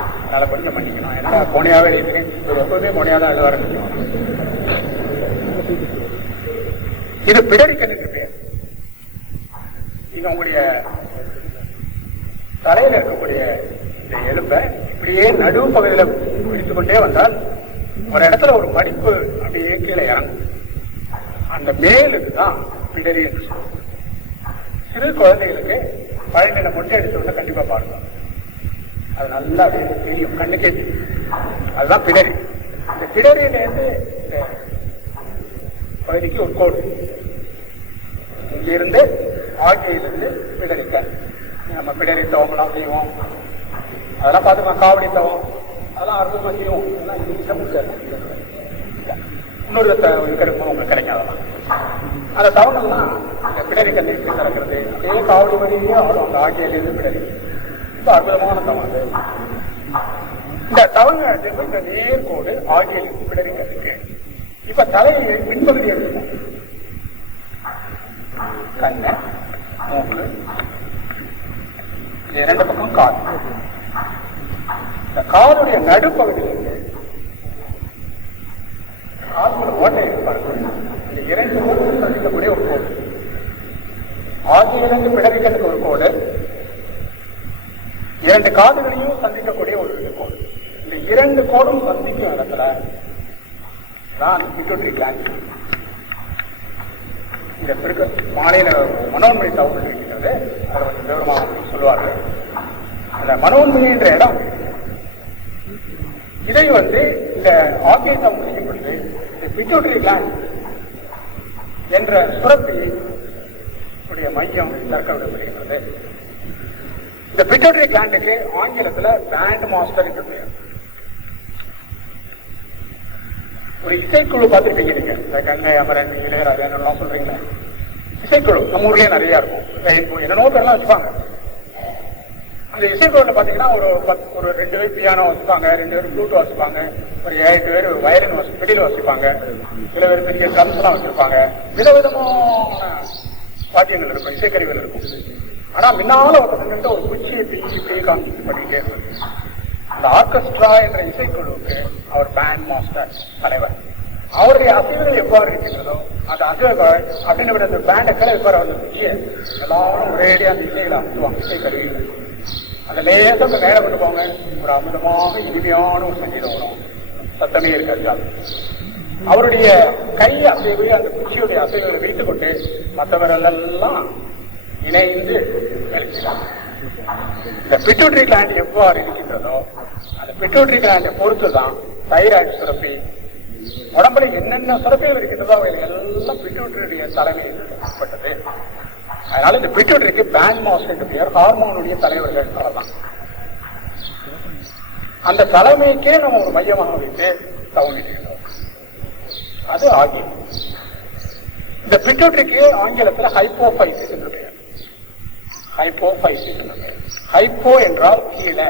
அதனால கொஞ்சம் மன்னிக்கணும். ஏன்னா கோணையாவே எழுதிருக்கேன். எப்போதுமே கோணையா தான் எழுதுவாரு. இது பிடரி கண் என்று பெயர். இது உங்களுடைய தலையில இருக்கக்கூடிய இந்த எலும்பை இப்படியே நடுவு பகுதியில் பிடித்துக் கொண்டே வந்தால் ஒரு இடத்துல ஒரு மடிப்பு அப்படியே கீழே இறங்கும். அந்த மேலுக்கு தான் பிடரி என்று சொல்லுவோம். சிறு குழந்தைகளுக்கு பழனில மொட்டை அடிச்சோம்னா கண்டிப்பா பாருங்க. அது நல்லா தெரியும், கண்ணுக்கே தெரியும். அதுதான் பிடரி. இந்த பிடரியிலேருந்து இந்த பகுதிக்கு ஒரு கோடு, இங்கிருந்து ஆகியிலிருந்து பிடரிக்கண். நம்ம பிடரி தவம்லாம் செய்வோம், அதெல்லாம் பார்த்துக்கலாம். காவடி தவம் அதெல்லாம் அற்புதமாக செய்வோம். இன்னொரு கருப்பு உங்களுக்கு கிடைக்காதெல்லாம் அந்த தவங்கள்லாம் இந்த பிடரி கண்ணை எப்படி திறக்கிறது அதே காவடி வழியே ஆடும். அந்த ஆகியிலிருந்து பிடரி ரொம்ப அற்புதமான தவம். அது இந்த தவங்க இந்த நேர்கோடு ஆகியிலிருந்து பிடரி கண்ணுக்கு. இப்ப தலையை பின்பகுதி எடுத்துக்கோம். கண்ணு மூக்கு 2 பக்கம் கால். இந்த காலுடைய நடுப்பகுதியிலிருந்து காலோட ஓட்டை இருப்பார்கள். இந்த 2 கோடுகள் சந்திக்கக்கூடிய ஒரு கோடு. ஆகியிலிருந்து பிடரிக்கனுக்கு ஒரு கோடு, 2 காதுகளையும் சந்திக்கக்கூடிய ஒரு கோடு. இந்த 2 கோடும் சந்திக்கும் இடத்துல தான் பிட்யூட்டரி கிளாண்ட். இந்த பிறகு மாலையில மனோன்மணி தகவல் இருக்கிறது. அதை கொஞ்சம் விவரமாக சொல்லுவார்கள். அந்த மனோன்மை என்ற இடம். இதை இந்த ஆர்கேசம் செய்யும் பொழுது பிட்யூட்டரி கிளாண்ட் என்ற சுரப்பி மையம் திறக்க விடப்படுகிறது. இந்த பிட்யூட்டரி கிளாண்டுக்கு ஆங்கிலத்தில் பேண்ட் மாஸ்டர் என்று பெயர். ஒரு இசைக்குழு பார்த்துருப்பீங்க நீங்க, இந்த கங்கை அமரன் இளையராஜா சொல்றீங்களா, இசைக்குழு நம்ம ஊர்லயே நிறைய இருக்கும், என்னென்னோ பேர்லாம் வச்சுப்பாங்க. அந்த இசைக்குழுல பாத்தீங்கன்னா ஒரு 2 பேர் பியானோ வச்சுப்பாங்க, 2 பேர் ஃப்ளூட் வச்சுப்பாங்க, ஒரு 7 பேர் வயலின் பிடியில் வச்சுப்பாங்க, சில பேர் பெரிய ட்ரம்ஸ் எல்லாம் வச்சிருப்பாங்க. விதவிதமான வாத்தியங்கள் இருக்கும், இசைக்கருவிகள் இருக்கும். ஆனா முன்னால ஒரு குச்சியை இப்படியே காமிச்சு பண்ணிக்கிட்டே இருப்பாங்க. அந்த ஆர்கெஸ்ட்ரா என்ற இசைக்குழுவுக்கு அவர் பேண்ட் மாஸ்டர் தலைவர். அவருடைய அசைவுகள் எவ்வாறு இருக்கின்றதோ அந்த அசைவுகள் அப்படின்னு அந்த பேண்டை கீழே இருப்பார். அவர் குச்சியை எல்லாரும் ஒரேடியா அந்த இசைகளை அமுத்துவாங்க, இசைக்கருவிகள். அந்த லேசம் மேல கொண்டு போங்க, ஒரு அமிதமாக இனிமையான ஒரு சங்கீதம் வரும், சத்தமே இருக்காது. அவருடைய கை அசைவு, அந்த குச்சியுடைய அசைவுகளை வைத்துக் கொண்டு மற்றவர்களெல்லாம் இணைந்து கழிக்கிறார். இந்த பிட்யூட்டரி கிளாண்ட் எவ்வாறு இருக்கின்றதோ அந்த பிட்யூட்டரி கிளாண்டை பொறுத்துதான் தைராய்டு சுரப்பி, உடம்புல என்னென்ன சுரப்பிகள் இருக்கின்றதோ அவைகள் எல்லாம் பிட்யூட்டரியுடைய தலைமையில் ஏற்பட்டது. அதனால இந்த பிட்யூட்டரிக்கு பேண்ட் மாஸ்டர் என்று பெயர். ஹார்மோனுடைய தலைவர்கள் தான். அந்த தலைமைக்கே நம்ம ஒரு மையமாக வைத்து கவனிக்கிறோம். அது ஆகி இந்த பிட்யூட்டரிக்கு ஆங்கிலத்தில் ஹைப்போபைசிஸ் என்று பெயர். ஹைப்போபைசிஸ் என்று பெயர். ஹைப்போ என்றால் கீழே,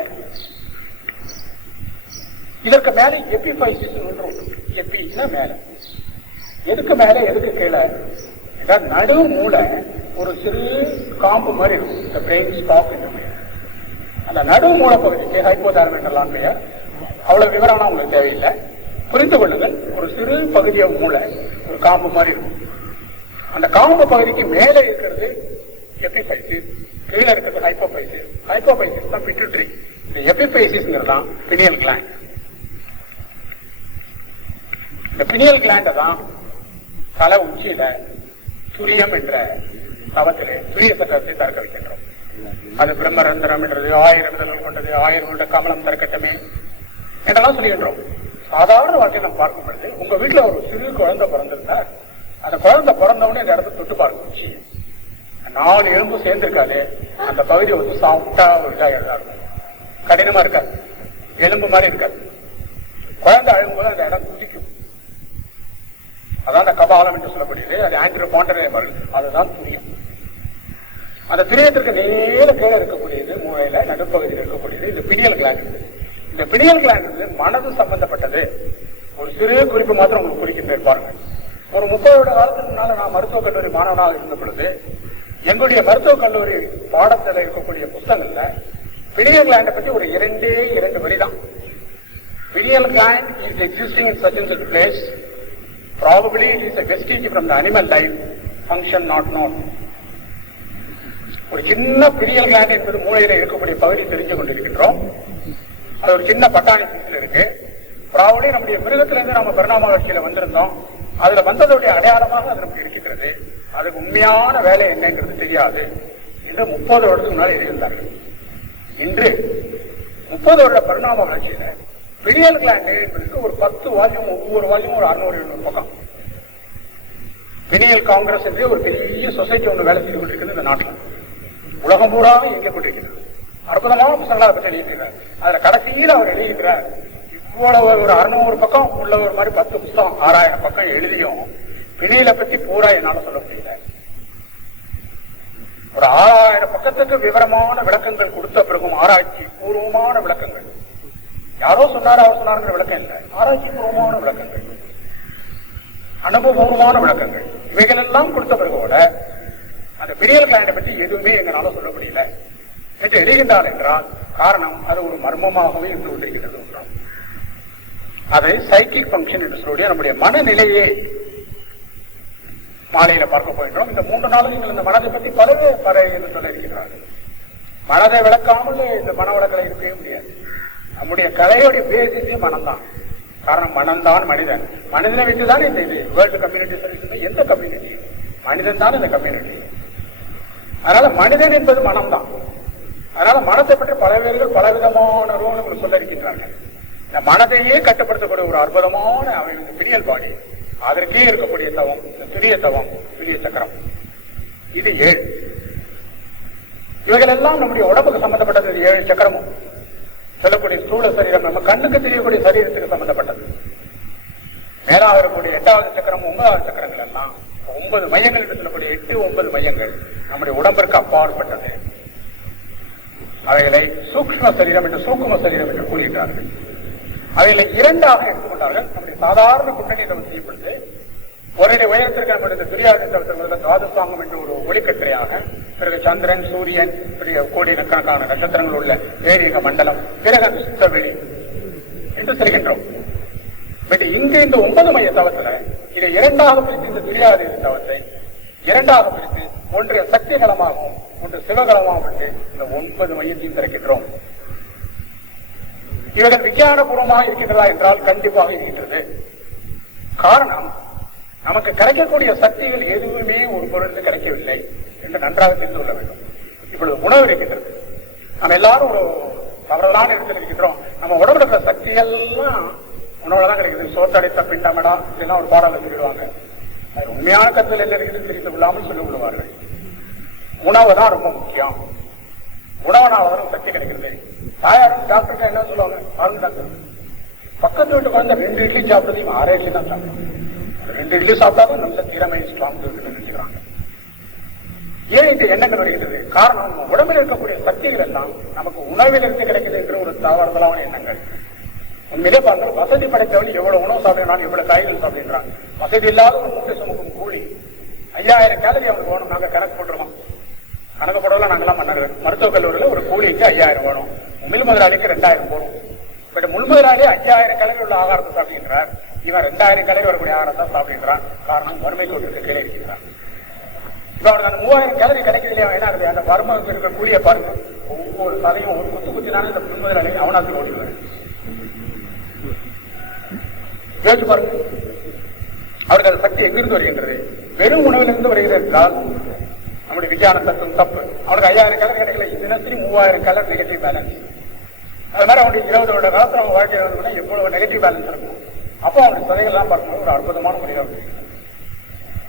இதற்கு மேலே எபிபைசிஸ் ஒன்று உண்டு. எப்பின்னா மேல. எதுக்கு மேல எதுக்கு கீழே? நடு மூளை ஒரு சிறு காம்பு மாதிரி இருக்கும், இந்த பிரெயின் ஸ்டாக் என்று பெயர். அந்த நடு மூளை பகுதிக்கு ஹைப்போதாலமஸ் பெயர். அவ்வளவு விவரம் உங்களுக்கு தேவையில்லை, புரிந்து கொள்ளுங்கள். ஒரு சிறு பகுதியை மூளை ஒரு காம்பு மாதிரி இருக்கும். அந்த காம்பு பகுதிக்கு மேலே இருக்கிறது எபிபைசிஸ், கீழே இருக்கிறது ஹைப்போபைசிஸ். ஹைப்போபைசிஸ் தான் பிட்யூட்டரி. இந்த எபிபைசிஸ்ங்கிறது தான் பினியல் கிளாண்ட். இந்த பினியல் கிளாண்டை தான் தலை உச்சியில துரியம் என்ற தவத்திலே துரிய சக்கரத்தை திறக்க வைக்கின்றோம். அது பிரம்மரந்திரம் என்றது 1000 இதழ்கள் கொண்டது, 1000 வருட கமலம் திறக்கட்டுமே என்றெல்லாம் சொல்லுகின்றோம். சாதாரண வாழ்க்கையை நம்ம பார்க்கும் பொழுது உங்க வீட்டுல ஒரு சிறு குழந்தை பிறந்திருந்தா அந்த குழந்தை பிறந்தவொடனே இந்த இடத்த தொட்டு பாருங்க. உச்சி 4 எலும்பு சேர்ந்திருக்காது, அந்த பகுதி சாஃப்டா ஒரு இதா இருக்கும், கடினமா இருக்காது, எலும்பு மாதிரி இருக்காது. குழந்தை அழுகும்போது அந்த இடம் துடிக்கும். அதான் அந்த கபாலம் என்று சொல்லக்கூடியது. அது ஆண்ட்ரோபாண்டரேமர்கள், அதுதான் துரியம். அந்த துரியத்திற்கு நேர கீழே இருக்கக்கூடியது மூளையில நடுப்பகுதியில் இருக்கக்கூடியது இந்த பினியல் கிளாண்ட். இந்த பினியல் கிளாண்ட் மனது சம்பந்தப்பட்டது. ஒரு சிறு குறிப்பு மாத்திரம் உங்களுக்கு குறிக்கின்ற பாருங்க. ஒரு 30 வருட காலத்துக்கு முன்னால நான் மருத்துவக் கல்லூரி மாணவனாக இருந்த பொழுது எங்களுடைய மருத்துவக் கல்லூரி பாடத்தில் இருக்கக்கூடிய புத்தகங்கள்ல பினியல் கிளாண்டை பற்றி ஒரு 2 வரி தான். Pineal gland is existing in such and such place. Probably it is a vestige from the animal life, function not known. ஒரு சின்ன பினியல் கிளாண்ட் என்பது மூளையில இருக்கக்கூடிய பகுதி தெரிஞ்சு கொண்டிருக்கின்றோம். அது ஒரு சின்ன பட்டாணி சீசில் இருக்கு. ப்ராபபிலி நம்முடைய மிருகத்திலிருந்து நம்ம பரிணாம வளர்ச்சியில வந்திருந்தோம். அதுல வந்ததுடைய அடையாளமாக அது நமக்கு இருக்கின்றது. அதுக்கு உண்மையான வேலை என்னங்கிறது தெரியாது என்று 30 வருடத்துக்கு முன்னாடி எழுதியிருந்தார்கள். இன்று 30 வருட பரிணாம வளர்ச்சியில பினியல் கிளாண்ட் என்பதற்கு ஒரு 10 வால்யூம், ஒவ்வொரு வால்யூம் ஒரு 600-700 பக்கம். பினியல் காங்கிரஸ் என்று ஒரு பெரிய சொசைட்டி ஒன்று வேலை செய்து கொண்டிருக்கிறது இந்த நாட்டில். உலகம் பூராக இயங்கப்பட்டிருக்கிறது. அற்புதமான புத்தகங்களை பற்றி எழுதியிருக்கிறார். அதுல கடைசியில் அவர் எழுதியிருக்கிறார், இவ்வளவு ஒரு 600 பக்கம் உள்ள ஒரு மாதிரி 10 புத்தகம் 6000 பக்கம் எழுதியும் பினியலை பற்றி பூரா என்னால சொல்ல முடியல. ஒரு 6000 பக்கத்துக்கு விவரமான விளக்கங்கள் கொடுத்த பிறகும் ஆராய்ச்சி பூர்வமான விளக்கங்கள், யாரோ சொன்னார் அவர் சொன்னாருங்கிற விளக்கம் இல்லை, ஆராய்ச்சி பூர்வமான விளக்கங்கள், அனுபவபூர்வமான விளக்கங்கள், இவைகள் எல்லாம் கொடுத்த பிறகு கூட அந்த பினியல் கிளாண்டை பற்றி எதுவுமே எங்களால சொல்ல முடியல என்று எழுகின்றார் என்றால் காரணம் அது ஒரு மர்மமாகவே இருந்து கொண்டிருக்கிறது. அதை சைக்கிக் பங்கன் என்று சொல்லுடைய நம்முடைய மனநிலையே மாலையில பார்க்க போகின்றோம். இந்த 3 நாளும் நீங்கள் இந்த மனதை பற்றி பல என்று சொல்ல இருக்கிறார்கள். மனதை விளக்காமல் இந்த மன வளங்களை இருக்கவே முடியாது. நம்முடைய கலையுடைய பேசிஸே மனம்தான். காரணம் மனம்தான் மனிதன். மனிதனை வைத்துதான் இந்த இது வேர்ல்டு கம்யூனிட்டி சர்வீஸ். எந்த கம்யூனிட்டி? மனிதன் தான் இந்த கம்யூனிட்டி. அதனால மனிதன் என்பது மனம்தான். அதனால மனத்தை பற்றி பல பேர்கள் பலவிதமான உங்களுக்கு சொல்ல இருக்கின்றார்கள். இந்த மனதையே கட்டுப்படுத்தக்கூடிய ஒரு அற்புதமான அமைப்பு பிரியல் பாடி, அதற்கே இருக்கக்கூடிய தவம், சிறிய தவம், சிறிய சக்கரம், இது 7. இவைகள் எல்லாம் நம்முடைய உடம்புக்கு சம்பந்தப்பட்டது. 7 சக்கரமும் சொல்லக்கூடிய ஸ்தூல சரீரம், நம்ம கண்ணுக்கு தெரியக்கூடிய சரீரத்துக்கு சம்பந்தப்பட்டது. மேலாக இருக்கக்கூடிய 8வது சக்கரம், 9வது சக்கரங்கள் எல்லாம் 9 மையங்கள் என்று சொல்லக்கூடிய 8, 9 மையங்கள் நம்முடைய உடம்பிற்கு அப்பாற்பட்டது. அவைகளை சூக்ஷ்ம சரீரம் என்று, சூக்கும சரீரம் என்று கூறுகிறார்கள். அவைகளை 2ஆக எடுத்துக்கொண்டார்கள். நம்முடைய சாதாரண குண்டலினி தவம் செய்யப்படுது. ஒரே உயரத்திற்கு நம்ம இந்த துரியாதித்தவத்தில் துவாதசாங்கம் என்று ஒரு ஒளிக்கற்றையாக, பிறகு சந்திரன், சூரியன், கோடிக்கணக்கான நட்சத்திரங்கள் உள்ள வேரியக மண்டலம், பிறகு அந்த சுத்தவெளி என்று தெரிகின்றோம். பட் இங்கு இந்த 9 மைய தவத்துல இதை 2ஆக பிரித்து, இந்த துரியாதித்த தவத்தை 2ஆக பிரித்து, ஒன்று சக்தி களமாகவும் ஒன்று சிவகலமாகவும் என்று இந்த 9 மையத்தையும் திறக்கின்றோம். இவர்கள் விஞ்ஞானபூர்வமாக இருக்கின்றதா என்றால் கண்டிப்பாக இருக்கின்றது. காரணம், நமக்கு கிடைக்கக்கூடிய சக்திகள் எதுவுமே ஒரு பொருளுக்கு கிடைக்கவில்லை என்று நன்றாக தெரிந்து கொள்ள வேண்டும். இப்பொழுது உணவு இருக்கின்றது. நம்ம எல்லாரும் ஒரு தவறுதலான இடத்தில் இருக்கின்றோம். நம்ம உடம்புல இருக்கிற சக்திகள்லாம் உணவுல தான் கிடைக்குது. சோத்தடைத்த பிண்டமடா இதெல்லாம் ஒரு பாடல சொல்லிடுவாங்க. அது உண்மையான கருத்தில் என்ன இருக்குது தெரிந்து கொள்ளாமல் சொல்லிக் கொள்வார்கள். உணவு தான் ரொம்ப முக்கியம். உணவுனால சக்தி கிடைக்கிறது. தாயாரும் டாக்டர் என்ன சொல்லுவாங்க, டாக்டர் பக்கத்து வீட்டு குழந்தை 2 இட்லி சாப்பிட்றதையும் 6 இட்லி தான் சாப்பிடுவாங்க. 2 இட்லி சாப்பிட்டாலும் நல்ல திறமை ஸ்ட்ராங் இருக்குன்னு நினைச்சுக்கிறாங்க. ஏன் இந்த எண்ணங்கள் வருகிறது? காரணம், நம்ம உடம்பில் இருக்கக்கூடிய சக்திகள் எல்லாம் நமக்கு உணவில் இருந்து கிடைக்குது என்ற ஒரு தவறுதலான எண்ணங்கள். உண்மையிலே பாருங்க, வசதி படைத்தவன் எவ்வளவு உணவு சாப்பிடுறான், எவ்வளவு காய்கறி சாப்பிடுறான். வசதி இல்லாத ஒரு மூட்டை சுமக்கும் கூலி 5000 கேலரி அவனுக்கு வேணும். நாங்க கணக்கு போட்டுருவோம். கணக்கு போடலாம். நாங்கெல்லாம் மருத்துவக் கல்லூரியில் ஒரு கூலிக்கு 5000 வேணும். மில் முதலாளிக்கு 2000 போடும். பட் முள் முதலாளி 5000 கேலரி உள்ள ஆகாரத்தை சாப்பிடுகிறார். இவன் 2000 கேலரி வரக்கூடிய ஆகாரத்தை சாப்பிடுகிறான். காரணம், வறுமை கோட்டுக்கு கீழே இருக்கிறான். இப்ப அவனுக்கு அந்த 3000 கேலரி கிடைக்கிறதுல அவன் என்ன இருக்குது? அந்த வறுமைக்கு இருக்கிற கூலியை பாருங்க. ஒவ்வொரு தலையும் ஒரு குத்து குத்தினாலும் இந்த முள் முதலாளி அவனாசி ஓடிடுவாரு. யோசிச்சு பாருங்க, அவருக்கு அந்த சக்தி எங்கிருந்து வருகின்றது? வெறும் உணவிலிருந்து வருகிறது என்றால் நம்முடைய விஞ்ஞான தத்துவம் தப்பு. அவனுக்கு 5000 கேலரி கிடைக்கல. தினசரி 3000 கேலரி நெகட்டிவ் பேலன்ஸ். அது மாதிரி அவனுடைய 20 வருட காலத்தில் அவங்க வாழ்க்கை எவ்வளவு நெகட்டிவ் பேலன்ஸ் இருக்கும். அப்போ அவனுடைய சதைகள்லாம் பார்க்கும்போது ஒரு அற்புதமான முறையாக இருக்கு.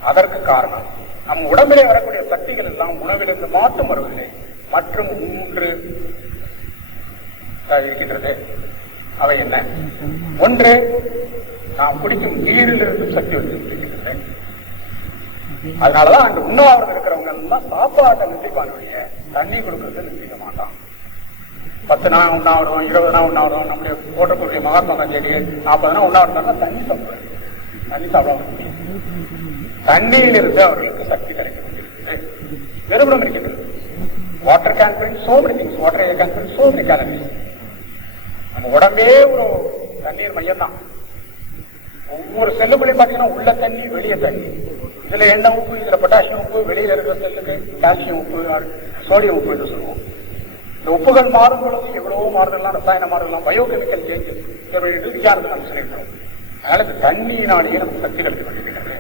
அதற்கு காரணம், நம் உடம்பிலே வரக்கூடிய சக்திகள் எல்லாம் உணவிலிருந்து மாற்றம் வருவதில்லை. மற்றும் 3 இருக்கின்றது. அவை என்ன? ஒன்று, நாம் குடிக்கும் நீரிலிருந்து சக்தி இருக்கின்றது. அதனாலதான் அந்த உண்ணாவிரதம் இருக்கிறவங்க எல்லாம் சாப்பாட்டை நிச்சயப்பானுடைய தண்ணி கொடுக்கறது நிச்சயிக்க மாட்டான். 10 நாள் உண்ணாவிரதம், 20 நாள் உண்ணாவிரதம், நம்முடைய போட்டக்கூடிய மகாத்மா காந்தி 40 நாள் உண்ணாவிரதம் தண்ணி சாப்பிடுவாங்க. தண்ணி சாப்பிடாம தண்ணீரிலிருந்து அவர்களுக்கு சக்தி கிடைக்க வேண்டியிருக்கிறது. நிறுவனம் இருக்கின்றது. Water can print so many things. Water can print so many calories. நம்ம உடம்பே ஒரு தண்ணீர் மையம் தான். ஒவ்வொரு செல்லுக்குள்ளே பார்த்தீங்கன்னா உள்ள தண்ணி, வெளியே தண்ணி. இதுல எண்ணெய் உப்பு, இதுல பொட்டாசியம் உப்பு, வெளியில இருக்கிற செல்லுக்கு கால்சியம் உப்பு, சோடியம் உப்பு என்று சொல்லுவோம். இந்த உப்புகள் மாறும் பொழுது எவ்வளவோ மாறுதலாம், ரசாயன மாறுதலாம், பயோகெமிக்கல் சேஞ்சஸ் விஞ்ஞானத்தை நம்ம சொல்லியிருக்கிறோம். அதனால இந்த தண்ணியினாலேயே நமக்கு சக்தி கிடைக்க வேண்டியிருக்கிறது.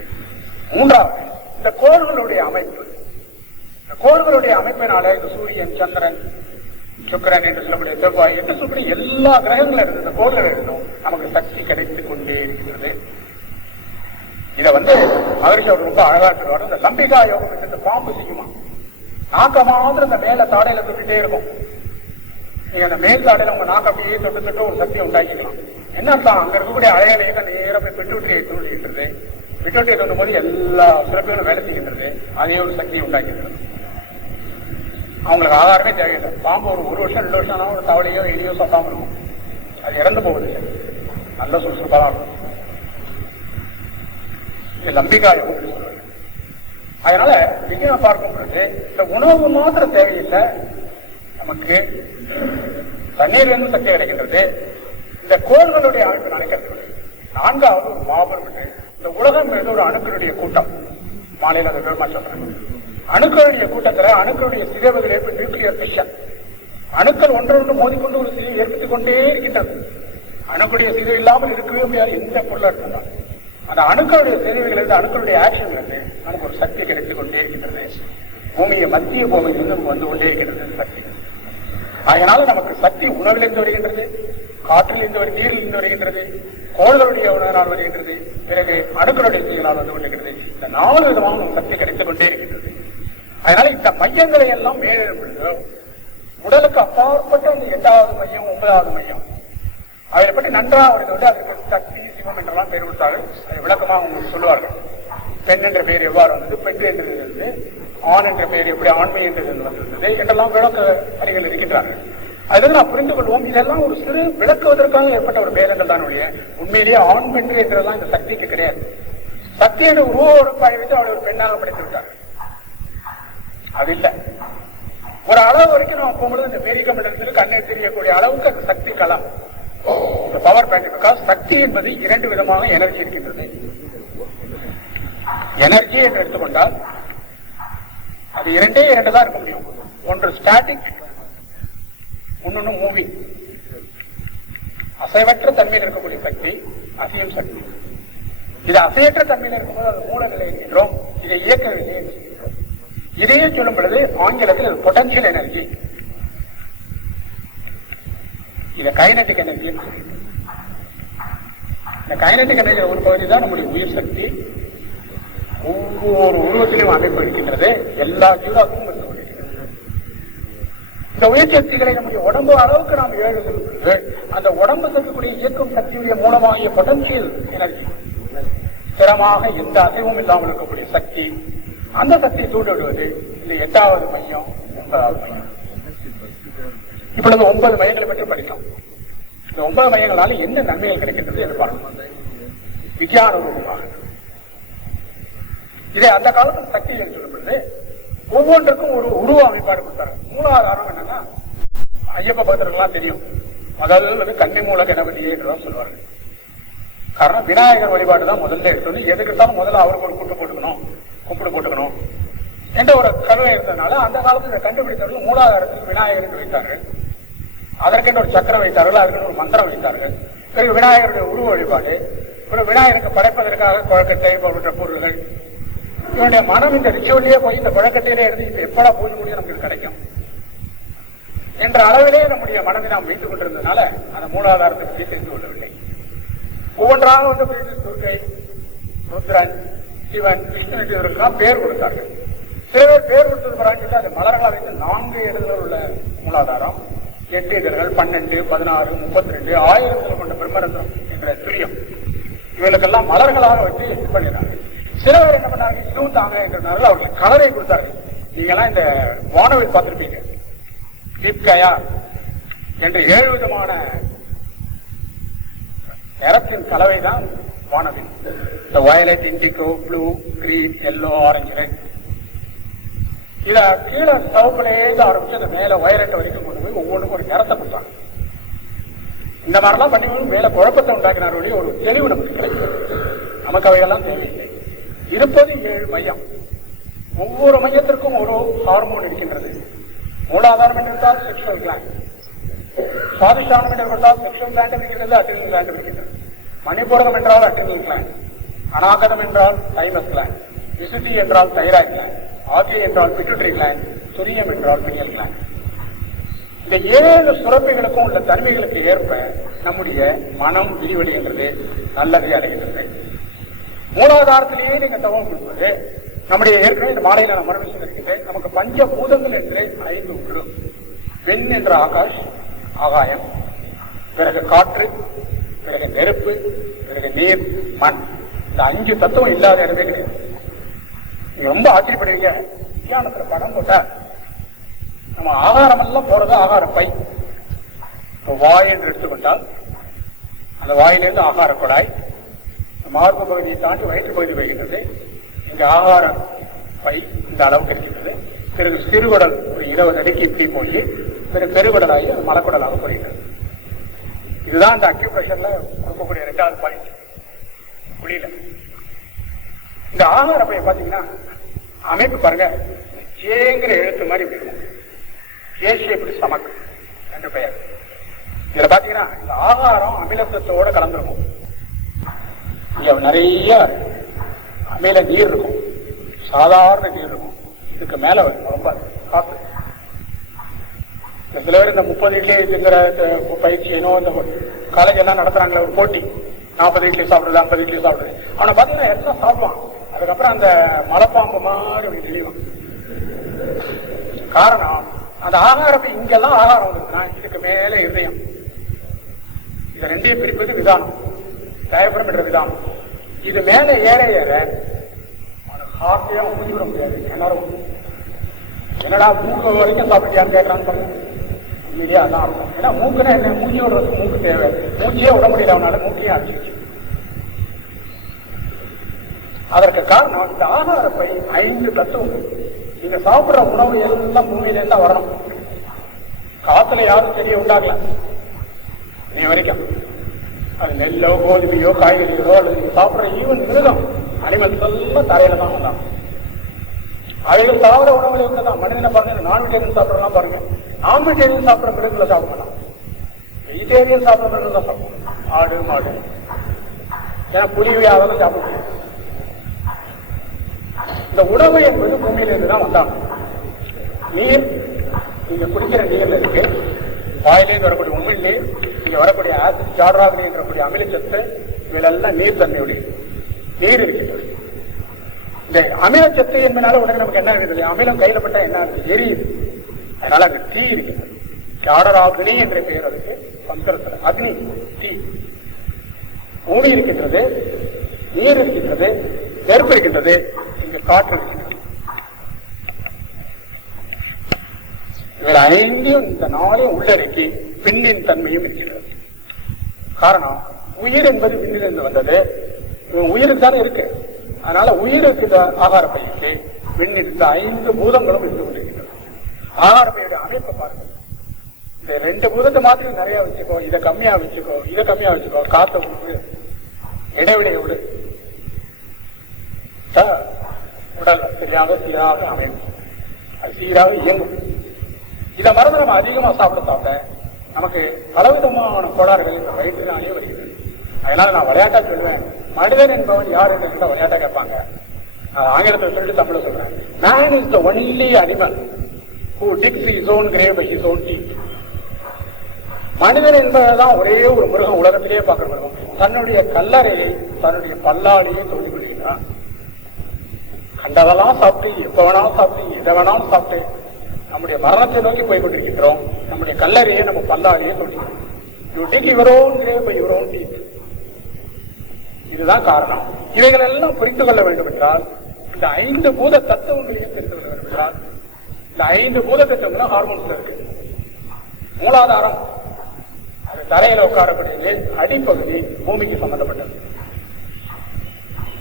3வது, இந்த கோள்களுடைய அமைப்பு. இந்த கோள்களுடைய அமைப்பினால இந்த சூரியன், சந்திரன், சுக்கிரன் என்று சொல்லக்கூடிய செவ்வாய் என்று சொல்லக்கூடிய எல்லா கிரகங்களும் இருந்து இந்த கோள்கள் இருந்தும் நமக்கு சக்தி கிடைத்துக் கொண்டே இருக்கிறது. இதை மகரிஷி அவர் ரொம்ப அழகா சொல்லுவாரு. இந்த லம்பிகா யோகம் இந்த பாம்பு செய்யுமா, நாக்க மாத்திரம் இந்த மேல தாடையில தொட்டுட்டே இருக்கும். நீங்க அந்த மேல் தாடையில உங்க நாக்க அப்படியே தொட்டு தொட்டு ஒரு சக்தியை உண்டாக்கிக்கலாம். என்ன அங்க இருக்கக்கூடிய அலைகளையும் நேர போய் பிட்டுட்டியை தூண்டிட்டு பிட்டுட்டியை தோண்டும் போது எல்லா சிறப்புகளும் வேலை செய்கின்றது. அதே ஒரு சக்தியை உண்டாக்கின்றது. அவங்களுக்கு ஆதாரமே தேவையில்லை. பாம்பு ஒரு 1 வருஷம் 2 வருஷம் ஆனா ஒரு தவளையோ எலியோ சாப்பிடாம இருக்கும். அது இறந்து போவதில்லை. நல்ல சுறுசுறுப்பாக இருக்கும். இது லம்பிகா யோகம் சொல்றாங்க. அதனால விஞ்ஞானம் பார்க்கும் பொழுது இந்த உணவு மாத்திரம் தேவையில்லை. நமக்கு தண்ணீர் இருந்து சக்தி கிடைக்கின்றது. இந்த கோள்களுடைய அமைப்பு நினைக்கிறது. 4வது ஒரு மாபெரும் இந்த உலகம் மீது ஒரு அணுக்களுடைய கூட்டம். மாலையில் அதை பெருமா சொல்றாங்க. அணுக்களுடைய கூட்டத்தில் அணுக்களுடைய சிதைவுகள் ஏற்பட்டு நியூக்ளியர் பிஷன். அணுக்கள் ஒன்றொன்று மோதிக்கொண்டு ஒரு சிதைவு ஏற்படுத்திக் கொண்டே இருக்கின்றது. அணுக்களுடைய சிதைவு இல்லாமல் இருக்கவே முடியாது எந்த பொருளாக. அந்த அணுக்களுடைய சிதைவுகளிலிருந்து அணுக்களுடைய ஆக்ஷன் நமக்கு ஒரு சக்தி கிடைத்துக் கொண்டே இருக்கின்றது. பூமியை மத்திய பூமியிலிருந்து வந்து கொண்டே இருக்கின்றது சக்தி. அதனால நமக்கு சக்தி உணவிலிருந்து வருகின்றது, காற்றிலிருந்து நீரிலிருந்து வருகின்றது, கோள்களுடைய உணவினால் வருகின்றது, பிறகு அணுக்களுடைய செயலால் வந்து கொண்டிருக்கிறது. இந்த 4 விதமாக நமக்கு சக்தி கிடைத்துக் கொண்டே இருக்கின்றது. அதனால இந்த மையங்களை எல்லாம் மேலும் உடலுக்கு அப்பாற்பட்ட இந்த 8வது மையம் 9வது மையம் அதை பற்றி நன்றாக வந்து அதற்கு சக்தி சிவம் என்றெல்லாம் பெயர் கொடுத்தார்கள். அதை விளக்கமாக உங்களுக்கு சொல்லுவார்கள். பெண் என்ற பெயர் எவ்வாறு வந்தது, பெண் என்றிருந்து ஆண் என்ற பெயர் எப்படி ஆண்மை என்று வந்திருந்தது என்றெல்லாம் விளக்க அறிகள் இருக்கின்றார்கள். அதுதான் நாம் புரிந்து கொள்வோம். இதெல்லாம் ஒரு சிறு விளக்குவதற்காக ஏற்பட்ட ஒரு பேதங்கள் தான் ஒழிய உண்மையிலேயே ஆண் பெண் என்றெல்லாம் இந்த சக்திக்கு கிடையாது. சக்தியோட உருவோடு வைத்து அவளை ஒரு பெண்ணாக படைத்து விட்டார்கள். அது இல்லை. ஒரு அளவு வரைக்கும் நம்ம போகும்போது இந்த பெரிய கம்பெனி கண்ணை தெரியக்கூடிய அளவுக்கு அந்த சக்தி களம் பவர் பேங்க். பிகாஸ் சக்தி என்பது 2 விதமாக எனர்ஜி இருக்கின்றது. எனர்ஜி என்று எடுத்துக்கொண்டால் அது 2 தான் இருக்க முடியும். ஒன்று ஸ்டாட்டிக், இன்னொன்று மூவிங். அசைவற்ற தன்மையில் இருக்கக்கூடிய சக்தி அசையும் சக்தி. இது அசையற்ற தன்மையில் இருக்கும்போது அது மூல நிலை என்கின்றோம். இதை இயக்க நிலை என்கின்றோம். இதையே சொல்லும் பொழுது ஆங்கிலத்தில் பொட்டன்ஷியல் எனர்ஜி, இதை கைனடிக் எனர்ஜி. இந்த கைனடிக் எனர்ஜி ஒரு பகுதி தான் நம்முடைய உயிர் சக்தி. ஒவ்வொரு உருவத்திலும் அமைப்பு இருக்கின்றது. எல்லா ஜீவாக்கும் இருந்து கொண்டிருக்கிறது. இந்த உயிர் சக்திகளை நம்முடைய உடம்பு அளவுக்கு நாம் எழுதுகிறது. அந்த உடம்பு இருக்கக்கூடிய இயக்கும் சக்தியுடைய மூலமாகிய பொட்டன்ஷியல் எனர்ஜி, ஸ்திரமாக எந்த அசைவும் இல்லாமல் இருக்கக்கூடிய சக்தி, அந்த சக்தியை தூண்டிவிடுவது இந்த 8வது மையம் 9வது மையம். இப்பொழுது 9 மையங்களை பற்றி படிக்கலாம். இந்த 9 மையங்களால என்ன நன்மைகள் கிடைக்கின்றது என்று பார்க்கணும். விஞ்ஞான ரூபமாக இதை அந்த காலத்தில் சக்தி என்று சொல்லப்படுது. ஒவ்வொன்றுக்கும் ஒரு உருவ அமைப்பாடு கொடுத்தாங்க. மூலாதாரம் என்னன்னா ஐயப்ப பக்தர்கள்லாம் தெரியும். அதாவது கன்னி மூல கணபதியே என்றுதான் சொல்வார்கள். காரணம் விநாயகர் வழிபாடு தான் முதல்ல எடுத்தது. எதுக்குத்தாலும் முதல்ல அவருக்கு ஒரு கூட்டு போட்டுக்கணும், கும்பிடு போட்டுக்கணும் என்ற ஒரு கருவை இருந்ததுனால அந்த காலத்தில் இதை கண்டுபிடித்தவர்கள் மூலாதாரத்தில் விநாயகர் என்று வைத்தார்கள். அதற்கென்று ஒரு சக்கரம் வைத்தார்கள், அதற்கென்று ஒரு மந்திரம் வைத்தார்கள். பிறகு விநாயகருடைய உருவ வழிபாடு, பிறகு விநாயகருக்கு படைப்பதற்காக குழக்கட்டை போன்ற பொருள்கள். இவனுடைய மனம் இந்த ரிச்சுவல்லையே போய் இந்த குழக்கட்டையிலே இருந்து இப்ப எப்படா பூஜை முடியும் நமக்கு கிடைக்கும் என்ற அளவிலே நம்முடைய மனதை நாம் வைத்துக் கொண்டிருந்ததுனால அந்த மூலாதாரத்தை பற்றி தெரிந்து கொள்ளவில்லை. ஒவ்வொன்றாக வந்து துர்க்கை, ருத்ரன், சிவன், விஷ்ணு என்றவர்களுக்கெல்லாம் பேர் கொடுத்தார்கள். சில பேர் கொடுத்தது பராஜிட்டு அது மலர்களாக வைத்து 4 இடங்கள் உள்ள மூலாதாரம், 8 இதழ்கள், 12, 16, 32, 1000 கொண்ட பிரம்மரந்தம் என்ற துரியம், இவர்களுக்கெல்லாம் மலர்களாக வச்சு இது பண்ணினார்கள். சில பேர் என்ன பண்ணாங்க, இதுவும் தாங்க என்றார்கள். அவர்கள் கலரை கொடுத்தார்கள். நீங்கெல்லாம் இந்த வானவில் பார்த்திருப்பீங்க. தீப்கயா என்ற 7 விதமான நிறத்தின் கலவை தான் வானவில். இந்த violet, indigo, blue, green, yellow, orange, red. இத கீழே சவுப்புலேருந்து ஆரம்பிச்சு அந்த மேல வயலட் வரைக்கும் கொண்டு போய் ஒவ்வொன்றுக்கும் ஒரு நிறத்தை கொடுத்தாங்க. இந்த மாதிரிலாம் பண்ணி மேல குழப்பத்தை உண்டாக்கினார் வழி ஒரு தெளிவு நமக்கு கிடைக்கும். நமக்கு அவையெல்லாம் தேவையில்லை. இருப்பது 7 மையம். ஒவ்வொரு மையத்திற்கும் ஒரு ஹார்மோன் இருக்கின்றது. மூலாதாரம் என்றால் செக்ஷுவல் கிளாண்ட், சுவாதிஷ்டானம் என்றால் செக்ஷுவல் கிளாண்ட் இருக்கிறது, அட்ரினல் கிளாண்ட் இருக்கின்றது. மணிபூரகம் என்றால் அட்ரினல் கிளாண்ட், அநாகதம் என்றால் தைமஸ் கிளாண்ட், விசுத்தி என்றால் தைராய்டு கிளாண்ட், ஆதியை என்றால் பிட்யூட்டரி கிளாண்ட், துரியம் என்றால் பினியல் கிளாண்ட். இந்த 7 சுரப்பிகளுக்கும் உள்ள தன்மைகளுக்கு ஏற்ப நம்முடைய மனம் விரிவடைகின்றது, நல்லதை அடைகின்றது. மூலாதாரத்திலேயே நீங்க தவம் கொடுப்பது நம்முடைய ஏற்கனவே இந்த மாலையில நான் மனமே சொல்லியிருக்கின்றேன். நமக்கு பஞ்சபூதங்கள் என்று 5 உண்டு. பெண் என்ற ஆகாஷ், ஆகாயம், பிறகு காற்று, பிறகு நெருப்பு, பிறகு நீர், மண். இந்த 5 தத்துவம் இல்லாத இடமே கிடையாது. நீங்க ரொம்ப ஆச்சரியப்படுவீங்க. விஞ்ஞானத்துல படம் போட்டா நம்ம ஆகாரம் எல்லாம் போறது ஆகார பை. இப்போ வாய் என்று எடுத்துக்கொண்டால் அந்த வாயிலிருந்து ஆகார குழாய் மார்பு பகுதியை தாண்டி வயிற்று பகுதி வருகின்றது. இங்க ஆகார பை இந்த அளவுக்கு இருக்கின்றது. பிறகு சிறுகுடல் ஒரு 20 அடிக்கு இப்படி போய் பிறகு பெருகுடலாகி அது மலக்குடலாக போடுகிறது. இதுதான் இந்த அக்யூப்ரெஷர்ல கொடுக்கக்கூடிய 2வது பாயிண்ட். புரியல இந்த ஆகார பையை பாத்தீங்கன்னா அமைப்பு பாருங்க, ஜேங்கிற எழுத்து மாதிரி இருக்கும். ஜே ஷேப்டு ஸ்டமக் என்று பெயர். இதுல பாத்தீங்கன்னா இந்த ஆகாரம் அமிலத்தோட கலந்துருக்கும். இங்க நிறைய அமில நீர் இருக்கும், சாதாரண நீர் இருக்கும். இதுக்கு மேல ரொம்ப காத்து. இந்த சில பேர் இந்த 30 இட்லி திங்கிற பயிற்சியனோ இந்த காலேஜ் எல்லாம் நடத்துறாங்களே ஒரு போட்டி, 40 இட்லி சாப்பிடுறது 50 இட்லி சாப்பிடுறது, அவனை பார்த்தீங்கன்னா எல்லாம் சாப்பிடுவான். அதுக்கப்புறம் அந்த மலைப்பாம்பு மாதிரி அப்படி தெளிவான். காரணம் அந்த ஆகாரம் இங்கெல்லாம் ஆகாரம் வந்துருக்குன்னா இதுக்கு மேல இதயம், இது ரெண்டையும் பிரிப்பது விதானம், டயப்ரம் என்ற விதானம். இது மேல ஏற ஏற ஹார்ட்டையா மூச்சு விட முடியாது. எல்லாரும் என்னடா மூக்கு வரைக்கும் சாப்பிட்டியான்னு கேட்கறான்னு சொல்லுங்க. உண்மையிலேயே அதான் இருக்கும். ஏன்னா மூக்குன்னா என்ன, மூச்சு விடுறதுக்கு மூக்கு தேவை. மூச்சையே விட முடியலவனால மூக்கையே அடிச்சிருச்சு. அதற்கு காரணம் இந்த ஆகாரப்பை 5 தத்துவம். நீங்க சாப்பிடுற உணவு எல்லாம் பூமியிலேருந்து தான் வரணும். காத்துல யாரும் செடியை உண்டாகல நீ வரைக்கும். அது நெல்லோ கோதுமையோ காய்கறிகளோ அல்லது நீங்க சாப்பிடுற ஈவன் மிருகம் அனிமல்ஸ் எல்லாம் தரையில தான் வந்தாங்க. அவைகள் சாப்பிட உணவுல இருக்கதான். மனிதனை பாருங்க, நான் வெஜிடேரியன் சாப்பிடலாம் பாருங்க. நான் வெஜிடேரியன் சாப்பிட்ற மிருகங்களை சாப்பிடலாம், வெஜிடேரியன் சாப்பிட்ற மிருகம் தான் சாப்பிடணும். ஆடு மாடு, ஏன்னா புலிவை அதெல்லாம் சாப்பிட முடியும். இந்த உணவு என்பது பூமியிலிருந்து தான் வந்தாங்க. நீர், நீங்க குடிக்கிற நீர்ல இருக்கு, வாயிலேருந்து வரக்கூடிய உமிழ் நீர், இங்க வரக்கூடிய ஆசிட் ஜாட்ராக்னி என்றக்கூடிய அமிலச்சத்து, இவையெல்லாம் நீர் தன்மையுடைய நீர் இருக்கின்றது. இந்த அமிலச்சத்து என்பதனால உடனே நமக்கு என்ன இருக்குது, அமிலம் கையில பட்டா என்ன இருக்கு, எரியுது. அதனால அங்க தீ இருக்கிறது. ஜாடராக்னி என்ற பெயர் அதுக்கு சம்ஸ்கிருதத்துல. அக்னி, தீ. பூமி இருக்கின்றது, நீர் இருக்கின்றது, நெருப்பு இருக்கின்றது, இங்க காற்று இருக்கின்றது. இதில் 5 இந்த 4 உள்ளடக்கி விண்ணின் தன்மையும் இருக்கிறது. காரணம் உயிர் என்பது விண்ணிலிருந்து வந்தது. உயிருக்கு தானே இருக்கு. அதனால உயிருக்கு ஆகார பைக்கு விண்ணில் இந்த 5 பூதங்களும் இருந்து கொண்டிருக்கின்றன. ஆகார பையுடைய அமைப்பை பாருங்க. இந்த 2 பூதத்தை மாத்திரம் நிறைய வச்சுக்கோ, இதை கம்மியா வச்சுக்கோ, இதை கம்மியா வச்சுக்கோ, காத்த விடு, இடைவெளியை விடு, உடல் சரியாக சீராக அமையும், அது சீராக இயங்கும். இதை மறந்து நம்ம அதிகமா சாப்பிட நமக்கு பலவிதமான கோளாறுகள் இந்த வயிற்றினாலே வருகிறது. அதனால நான் விளையாட்டா சொல்லுவேன், மனிதன் என்பவன் யார் என்று விளையாட்டா கேட்பாங்க. ஆங்கிலத்தில் சொல்லிட்டு தமிழ் சொல்றேன். Man is the only animal who digs his own grave by his own teeth. மனிதன் என்பதுதான் ஒரே ஒரு மிருகம் உலகத்திலேயே பார்க்கிற மிருகம். தன்னுடைய கல்லறையை தன்னுடைய பல்லாலேயே தோண்டி கொள்கிறான். கண்டதெல்லாம் சாப்பிட்டு, எப்ப வேணாலும் சாப்பிட்டு, எதை வேணாலும் சாப்பிட்டு நம்முடைய மரணத்தை நோக்கி போய் கொண்டிருக்கின்றோம். நம்முடைய கல்லறையை நம்ம பல்லாலேயே தோண்டிக்கிறோம். You dig your own grave by your own teeth. இதுதான் காரணம். இவைகள் எல்லாம் புரிந்து கொள்ள வேண்டும் என்றால் இந்த 5 பூத தத்துவங்களையும் தெரிந்து கொள்ள வேண்டும் என்றால் இந்த 5 பூத தத்துவங்களும் ஹார்மோன்ஸ்ல இருக்கு. மூலாதாரம் அது தரையில உட்காரக்கூடிய அடிப்பகுதி பூமிக்கு சம்பந்தப்பட்டது.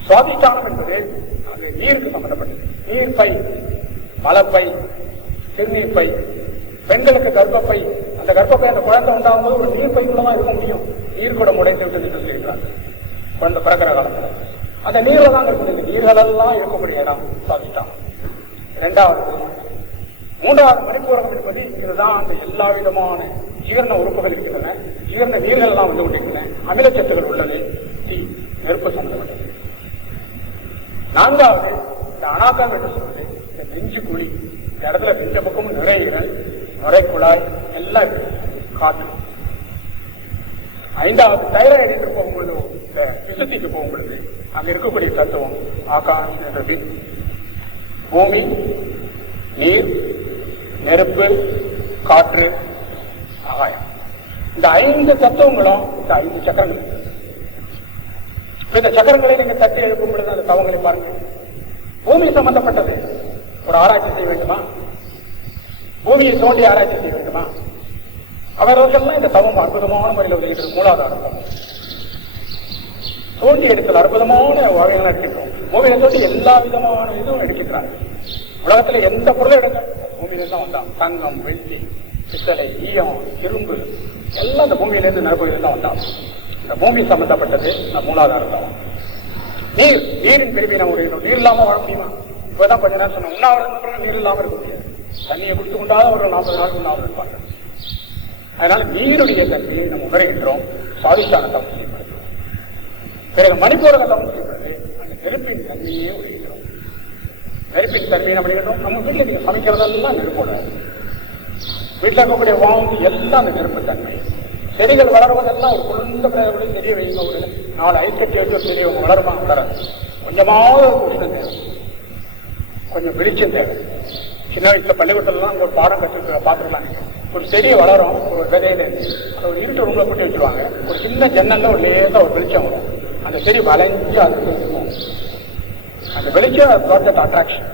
சுவாதிஷ்டானம் என்பது அது நீருக்கு சம்பந்தப்பட்டது. நீர்ப்பை, மலப்பை, சிறுநீர் பை, பெண்களுக்கு கர்ப்பப்பை. அந்த கர்ப்பப்பை அந்த குழந்தை உண்டாகும் போது ஒரு நீர் பைக்குள்ளதான் இருக்க முடியும். நீர் கூட உடைந்து விட்டது என்று சொல்லியிருக்கிறார். குழந்தை பிறக்கிற காலத்தில் அந்த நீர்ல தான் இருக்கக்கூடிய நீர்கள் எல்லாம் இருக்கக்கூடிய இடம் சுவாதிஷ்டானம். 2வது 3வது மணிப்பூரகம் என்பது இதுதான். அந்த எல்லா விதமான ஜீரண உறுப்புகள் இருக்கின்றன, ஜீரண நீர்கள் எல்லாம் வந்து கொண்டிருக்கின்றன, அமிலச்சத்துகள் உள்ளது, தீ, நெருப்பு சம்பந்தப்பட்டது. 4வது இந்த அனாக்கம் என்று சொல்வது இந்த நெஞ்சு குழி. இந்த இடத்துல 2 பக்கமும் நுரையீரல், நுரைக்குழாய் எல்லாம் இருக்கு, காற்று. 5வது தைராய்டு என்று போகும்பொழுது, இந்த விசுத்திக்கு போகும்பொழுது அங்க இருக்கக்கூடிய தத்துவம் ஆகாஷ் என்றது பூமி, நீர், நெருப்பு, காற்று, ஆகாயம். இந்த 5 தத்துவங்களும் இந்த 5 சக்கரங்கள். இந்த சக்கரங்களை நீங்க தட்டி எழுப்பும் பொழுது அந்த தவங்களை பாருங்க. பூமி சம்பந்தப்பட்டது ஒரு ஆராய்ச்சி செய்ய வேண்டுமா? பூமியை தோண்டி ஆராய்ச்சி செய்ய வேண்டுமா? அவர்கள்லாம் இந்த தவம் அற்புதமான முறையில் உதவுகிறது. மூலாதாரம் தோண்டி எடுத்தல் அற்புதமான வகைகள் எடுக்கிறோம். பூமியில தோண்டி எல்லா விதமான இதுவும் எடுக்கிறாங்க. உலகத்துல எந்த பொருளை எடுங்க பூமியில தான் வந்தான். தங்கம், வெள்ளி, பித்தளை, ஈயம், இரும்பு எல்லாம் இந்த பூமியிலிருந்து நரம்புகளில் தான் வந்தான். இந்த பூமி சம்பந்தப்பட்டது இந்த மூலாதாரம் தான். நீர், நீரின் பெருமை நம்ம உடையணும். நீர் இல்லாம வாழ முடியுமா? இப்பதான் கொஞ்ச நேரம் சொன்ன உண்ணாவிரதம் நீர் இல்லாம இருக்க முடியாது. தண்ணியை குடித்து கொண்டாத ஒரு 40 நாளுக்கு உண்ணாவிரதம் இருப்பாங்க. அதனால நீருடைய தன்மையை நம்ம உணர்கின்றோம். சுவாதிஷ்டான தவம் செய்யப்படுது. பிறகு மணிப்பூரக தவம் செய்யப்படுது. அந்த நெருப்பின் தன்மையே உடைகிறோம். நெருப்பின் தன்மையை நம்ம உடைகிறோம். நம்ம வீட்டில் நீங்க சமைக்கிறதெல்லாம் நெருப்போட வீட்டில் இருக்கக்கூடிய வாங்கி எல்லாம் அந்த நெருப்புத்தன்மை. செடிகள் வளர்வதெல்லாம் ஒரு குளிர்ந்த பிரதேசம் செடியை வைங்க, ஒரு 4 ஐஸ் கட்டி வச்சு ஒரு செடியை வளருமா? வளராது. கொஞ்சமாவது ஒரு உஷ்ணம் தேவை, கொஞ்சம் வெளிச்சம் தேவை. சின்ன வயசுல பள்ளிக்கூட்டம்லாம் ஒரு பாடம் கற்றுக்கிற பார்த்துக்கலாம். நீங்க ஒரு செடியை வளரும், ஒரு விதையில அதை ஒரு இருட்டு ரூம்ல கூட்டி வச்சுருவாங்க. ஒரு சின்ன ஜன்னல்ல ஒரு லேசா ஒரு வெளிச்சம் வரும், அந்த செடி வளைஞ்சு அதுக்கு இருக்கும். அந்த வெளிச்சம் ப்ராஜெக்ட் அட்ராக்ஷன்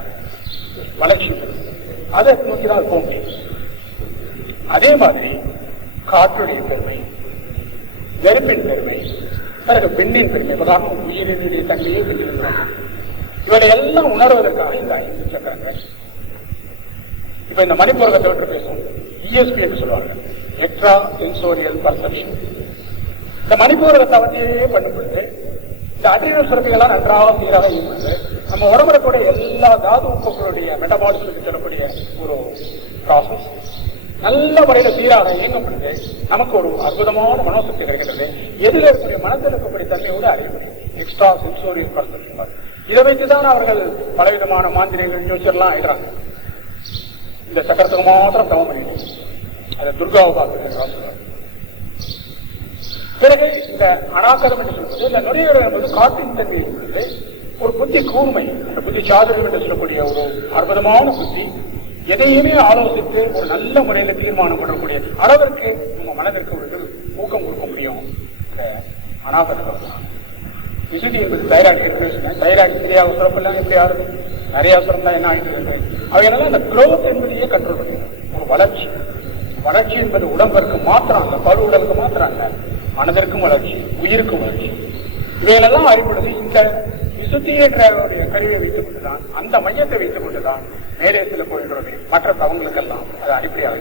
வளர்ச்சி, அதை நோக்கி தான் போக முடியும். அதே மாதிரி காற்றுடைய பெருமை, நெருப்பின் பெருமை, பிறகு பெண்ணின் பெருமை, உதாரணம் உயிரினுடைய தன்மையை பெற்றிருக்கிறாங்க. இவரை எல்லாம் உணர்வதற்காக இந்த 5 சக்கரங்கள். இப்ப இந்த மணிப்பூரகத்தை விட்டு பேசுவோம். ESP என்று சொல்லுவாங்க, எக்ஸ்ட்ரா சென்சோரியல் பர்செப்ஷன். இந்த மணிப்பூரகத்தை அவத்தையே பண்ணும்பொழுது இந்த அதிர்வு சுரப்பிகள்லாம் நன்றாக சீராக இயங்குது. நம்ம உடம்புல கூட எல்லா தாது உப்புகளுடைய மெட்டபாலிசத்துக்கு சொல்லக்கூடிய ஒரு ப்ராசஸ் நல்ல முறையில சீராக இயங்கும் பொழுது நமக்கு ஒரு அற்புதமான மனோசக்தி கிடைக்கிறது. எதில் இருக்கக்கூடிய மனத்தில் இருக்கக்கூடிய தன்மையோடு அறிய முடியும். Extra sensorial perception. இதை வைத்துதான் அவர்கள் பலவிதமான மாந்திரிகள் யோசிச்செல்லாம் ஆயிடுறாங்க. இந்த சக்கரத்துக்கு மாத்திரம் தவம் பண்ணிட்டு அதை துர்காவை பார்த்து. பிறகு இந்த அனாக்கரம் என்று சொல்வது, இந்த நுரையீரல் என்பது காற்றின் தன்மை என்பது ஒரு புத்தி கூர்மை, அந்த புத்தி சாதுரியம் என்று சொல்லக்கூடிய ஒரு அற்புதமான புத்தி. எதையுமே ஆலோசித்து ஒரு நல்ல முறையில தீர்மானம் பண்ணக்கூடிய அளவிற்கு நம்ம மனதிற்கு ஒரு ஊக்கம் கொடுக்க முடியும். இந்த அனாகரம் விசுதி என்பது தைராய்டு, தைராய்டு சரியாக சுரப்பெல்லாம் எப்படி ஆகுது, நிறைய சுரம் தான் என்ன ஆகிட்டு அவையெல்லாம் இந்த குரோத் என்பதையே கண்ட்ரோல் பண்ணும். ஒரு வளர்ச்சி, வளர்ச்சி என்பது உடம்பிற்கு மாத்திரம் அல்ல, பழு உடலுக்கு மாத்திரம் அல்ல, மனதிற்கும் வளர்ச்சி, உயிருக்கும் வளர்ச்சி. இவைகளெல்லாம் அறிவுறுது. இந்த விசுத்தி என்ற கருவியை வைத்துக் கொண்டுதான், அந்த மையத்தை வைத்துக் கொண்டுதான் மேலே செல்ல போகின்றது. மற்ற தவங்களுக்கெல்லாம் அது அடிப்படையாக.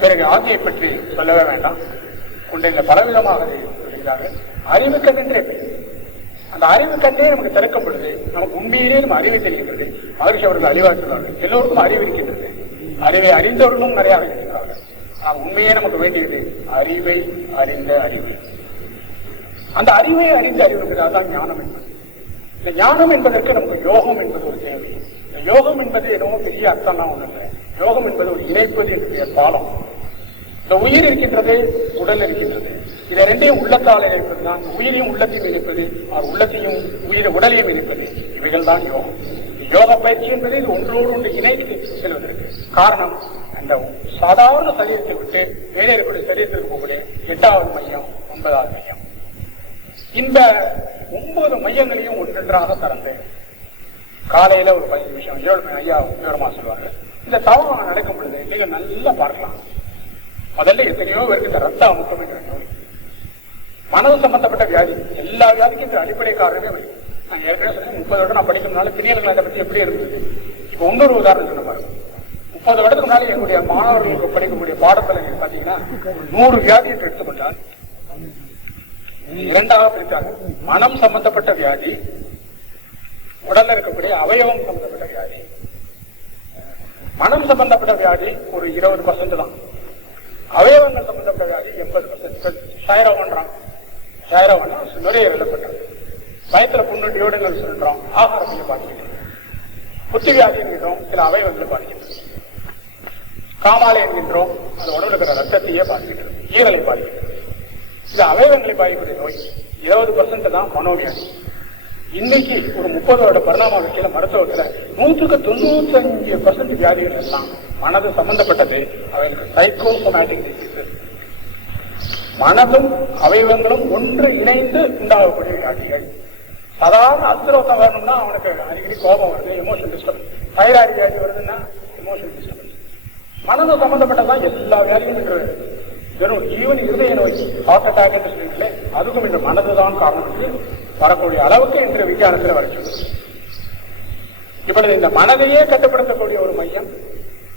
பிறகு ஆசையை பற்றி சொல்லவே வேண்டாம். கொண்ட பலவிதமாக சொல்கிறார்கள். அறிவு கண்ணென்றே பெயர். அந்த அறிவு கண்ணே நமக்கு திறக்கும் பொழுது நமக்கு உண்மையிலே நம்ம அறிவு தெரிகின்றது. மகிழ்ச்சி அவர்கள் அறிவாற்றுவார்கள். எல்லோருக்கும் அறிவு இருக்கின்றது. அறிவை அறிந்தவர்களும் நிறைய இருக்கிறார்கள். நாம் உண்மையே நமக்கு வேண்டியது அறிவை அறிந்த அறிவு. அந்த அறிவை அறிந்த அறிவுங்கிறது தான் ஞானம் என்பது. இந்த ஞானம் என்பதற்கு நமக்கு யோகம் என்பது ஒரு தேவை. இந்த யோகம் என்பது என்னவோ பெரிய அர்த்தம்லாம் ஒண்ணு இல்லை. யோகம் என்பது ஒரு இணைப்பது என்று பெயர் பாலம். இந்த உயிர் இருக்கின்றது, உடல் இருக்கின்றது. இதை ரெண்டையும் உள்ளத்தால் இணைப்பது தான். உயிரையும் உள்ளத்தையும் இணைப்பது, உள்ளத்தையும் உடலையும் இணைப்பது, இவைகள் தான் யோகம். யோக பயிற்சி என்பது இது ஒன்றோடு ஒன்று இணைத்து செல்வதற்கு காரணம், அந்த சாதாரண சரீரத்தை விட்டு மேலே இருக்கக்கூடிய சரீரத்திற்கு போகக்கூடிய 8வது மையம் 9வது மையம். இந்த 9 மையங்களையும் ஒன்றொன்றாக திறந்து காலையில ஒரு 15 நிமிஷம் ஐயா விவரமா சொல்லுவாங்க. இந்த தவம் நடக்கும் பொழுது நீங்க நல்லா பார்க்கலாம். முதல்ல எத்தனையோ பேருக்கு இந்த ரத்த அமுக்கம் என்ற நோய், மனது சம்பந்தப்பட்ட வியாதி, எல்லா வியாதிக்கும் இந்த அடிப்படை காரணமே வரும். நான் ஏற்கனவே சொன்னேன், 30 வருடம் நான் படிக்கிறதுனால பிணியல்களை பற்றி எப்படி இருந்தது. இப்போ இன்னொரு உதாரணம் சொன்ன பாருங்க. 30 வருடத்துக்கு முன்னாடி எங்களுடைய மாணவர்களுக்கு படிக்கக்கூடிய பாடத்தில் நீங்க பாத்தீங்கன்னா 100 வியாதி என்று எடுத்துக்கொண்டால் 2ஆக பிரித்தாங்க. மனம் சம்பந்தப்பட்ட வியாதி, உடல்ல இருக்கக்கூடிய அவயவம் சம்பந்தப்பட்ட வியாதி. மனம் சம்பந்தப்பட்ட வியாதி ஒரு 20% தான். அவயவங்கள் சம்பந்தப்பட்ட வியாதி 80%. ஷாயிரவன்றான், ஷாயிரவன்னா நுரையீரல் பண்றது. பயத்துல புண்ணு டியோடுங்கள் சொல்றோம், ஆகாரத்தையே பாதிக்கிறது. புத்தி வியாதி என்கின்றோம், சில அவயவங்களை பாதிக்கிறது. காமாலை என்கின்றோம், அது உடம்புல இருக்கிற ரத்தத்தையே பாதிக்கிறது, ஈரலை பாதிக்கிறது. இது அவயவங்களை பாதிக்கக்கூடிய நோய். 20% தான் மனோவியாதி. இன்னைக்கு ஒரு 30 வருட பரிணாம வகையில மருத்துவத்துல 195% வியாதிகள் எல்லாம் மனது சம்பந்தப்பட்டது. அவைகளுக்கு சைக்கோசோமேட்டிக் டிசீசஸ். மனதும் அவயவங்களும் ஒன்று இணைந்து உண்டாகக்கூடிய வியாதிகள். சாதாரண அல்சரோசம் வரணும்னா அவனுக்கு அடிக்கடி கோபம் வருது, எமோஷனல் டிஸ்டர்பன்ஸ். தைராய்டு வியாதி வருதுன்னா எமோஷனல் டிஸ்டர்பன்ஸ். மனது சம்பந்தப்பட்டதான் எல்லா வியாதியும் இருக்கிறது. வெறும் ஈவன் இருதய நோய், ஹார்ட் அட்டாக் என்று சொல்லிங்களே, அதுக்கும் இந்த மனதுதான் காரணம் வரக்கூடிய அளவுக்கு இன்று விஞ்ஞானத்தில் வர சொல்லுது. இப்பொழுது இந்த மனதையே கட்டுப்படுத்தக்கூடிய ஒரு மையம்,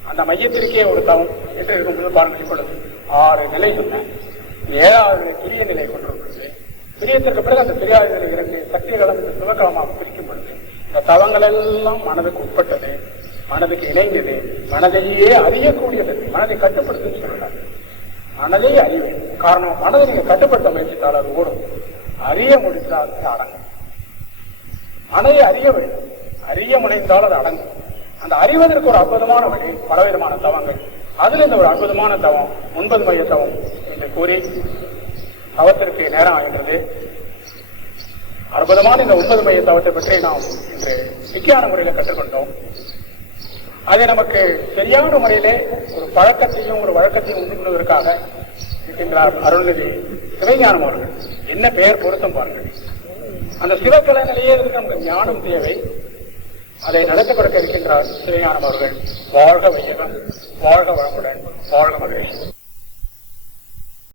அந்த மையத்திற்கே ஒரு தவம் என்று இருக்கும்போது பாருங்கள். இப்பொழுது 6 நிலை சொன்னேன். 7வது துரிய நிலை கொண்டிருக்கிறது. பிரியத்திற்கு பிறகு அந்த தெரியாத நிலை 2 சக்திகளும் இந்த சிவகலமாக பிரிக்கும் பொழுது இந்த தவங்கள் எல்லாம் மனதுக்கு உட்பட்டது, மனதுக்கு இணைந்தது, மனதையே அறியக்கூடியது. மனதை கட்டுப்படுத்துன்னு சொல்றாங்க. மனதை அறிய வேண்டும். காரணம், மனதை நீங்க கட்டுப்படுத்த முயற்சித்தால் அது ஓடும், அறிய முடித்தால் அது அடங்கும். மனதை அறிய வேண்டும், அறிய முனைந்தால் அது அடங்கும். அந்த அறிவதற்கு ஒரு அற்புதமான வழி, பலவிதமான தவங்கள். அதுல இந்த ஒரு அற்புதமான தவம் 9 மைய தவம் என்று கூறி தவத்திற்கு நேரம் ஆகின்றது. அற்புதமான இந்த 9 மைய தவத்தை பற்றி நாம் இன்று விஞ்ஞான முறையில கற்றுக்கொண்டோம். அதை நமக்கு சரியான முறையிலே ஒரு பழக்கத்தையும் ஒரு வழக்கத்தையும் உண்டு கொள்வதற்காக இருக்கின்றார் அருள்நிதி சிவஞானம் அவர்கள். என்ன பெயர் பொருத்தம் பாருங்கள். அந்த சிவக்கலை நிலையே இருந்து நமக்கு ஞானம் தேவை. அதை நடத்த கொடுக்க இருக்கின்றார் சிவஞானம் அவர்கள். வாழ்க வையகம், வாழ்க வளமுடன், வாழ்க மகிழ்ச்சி.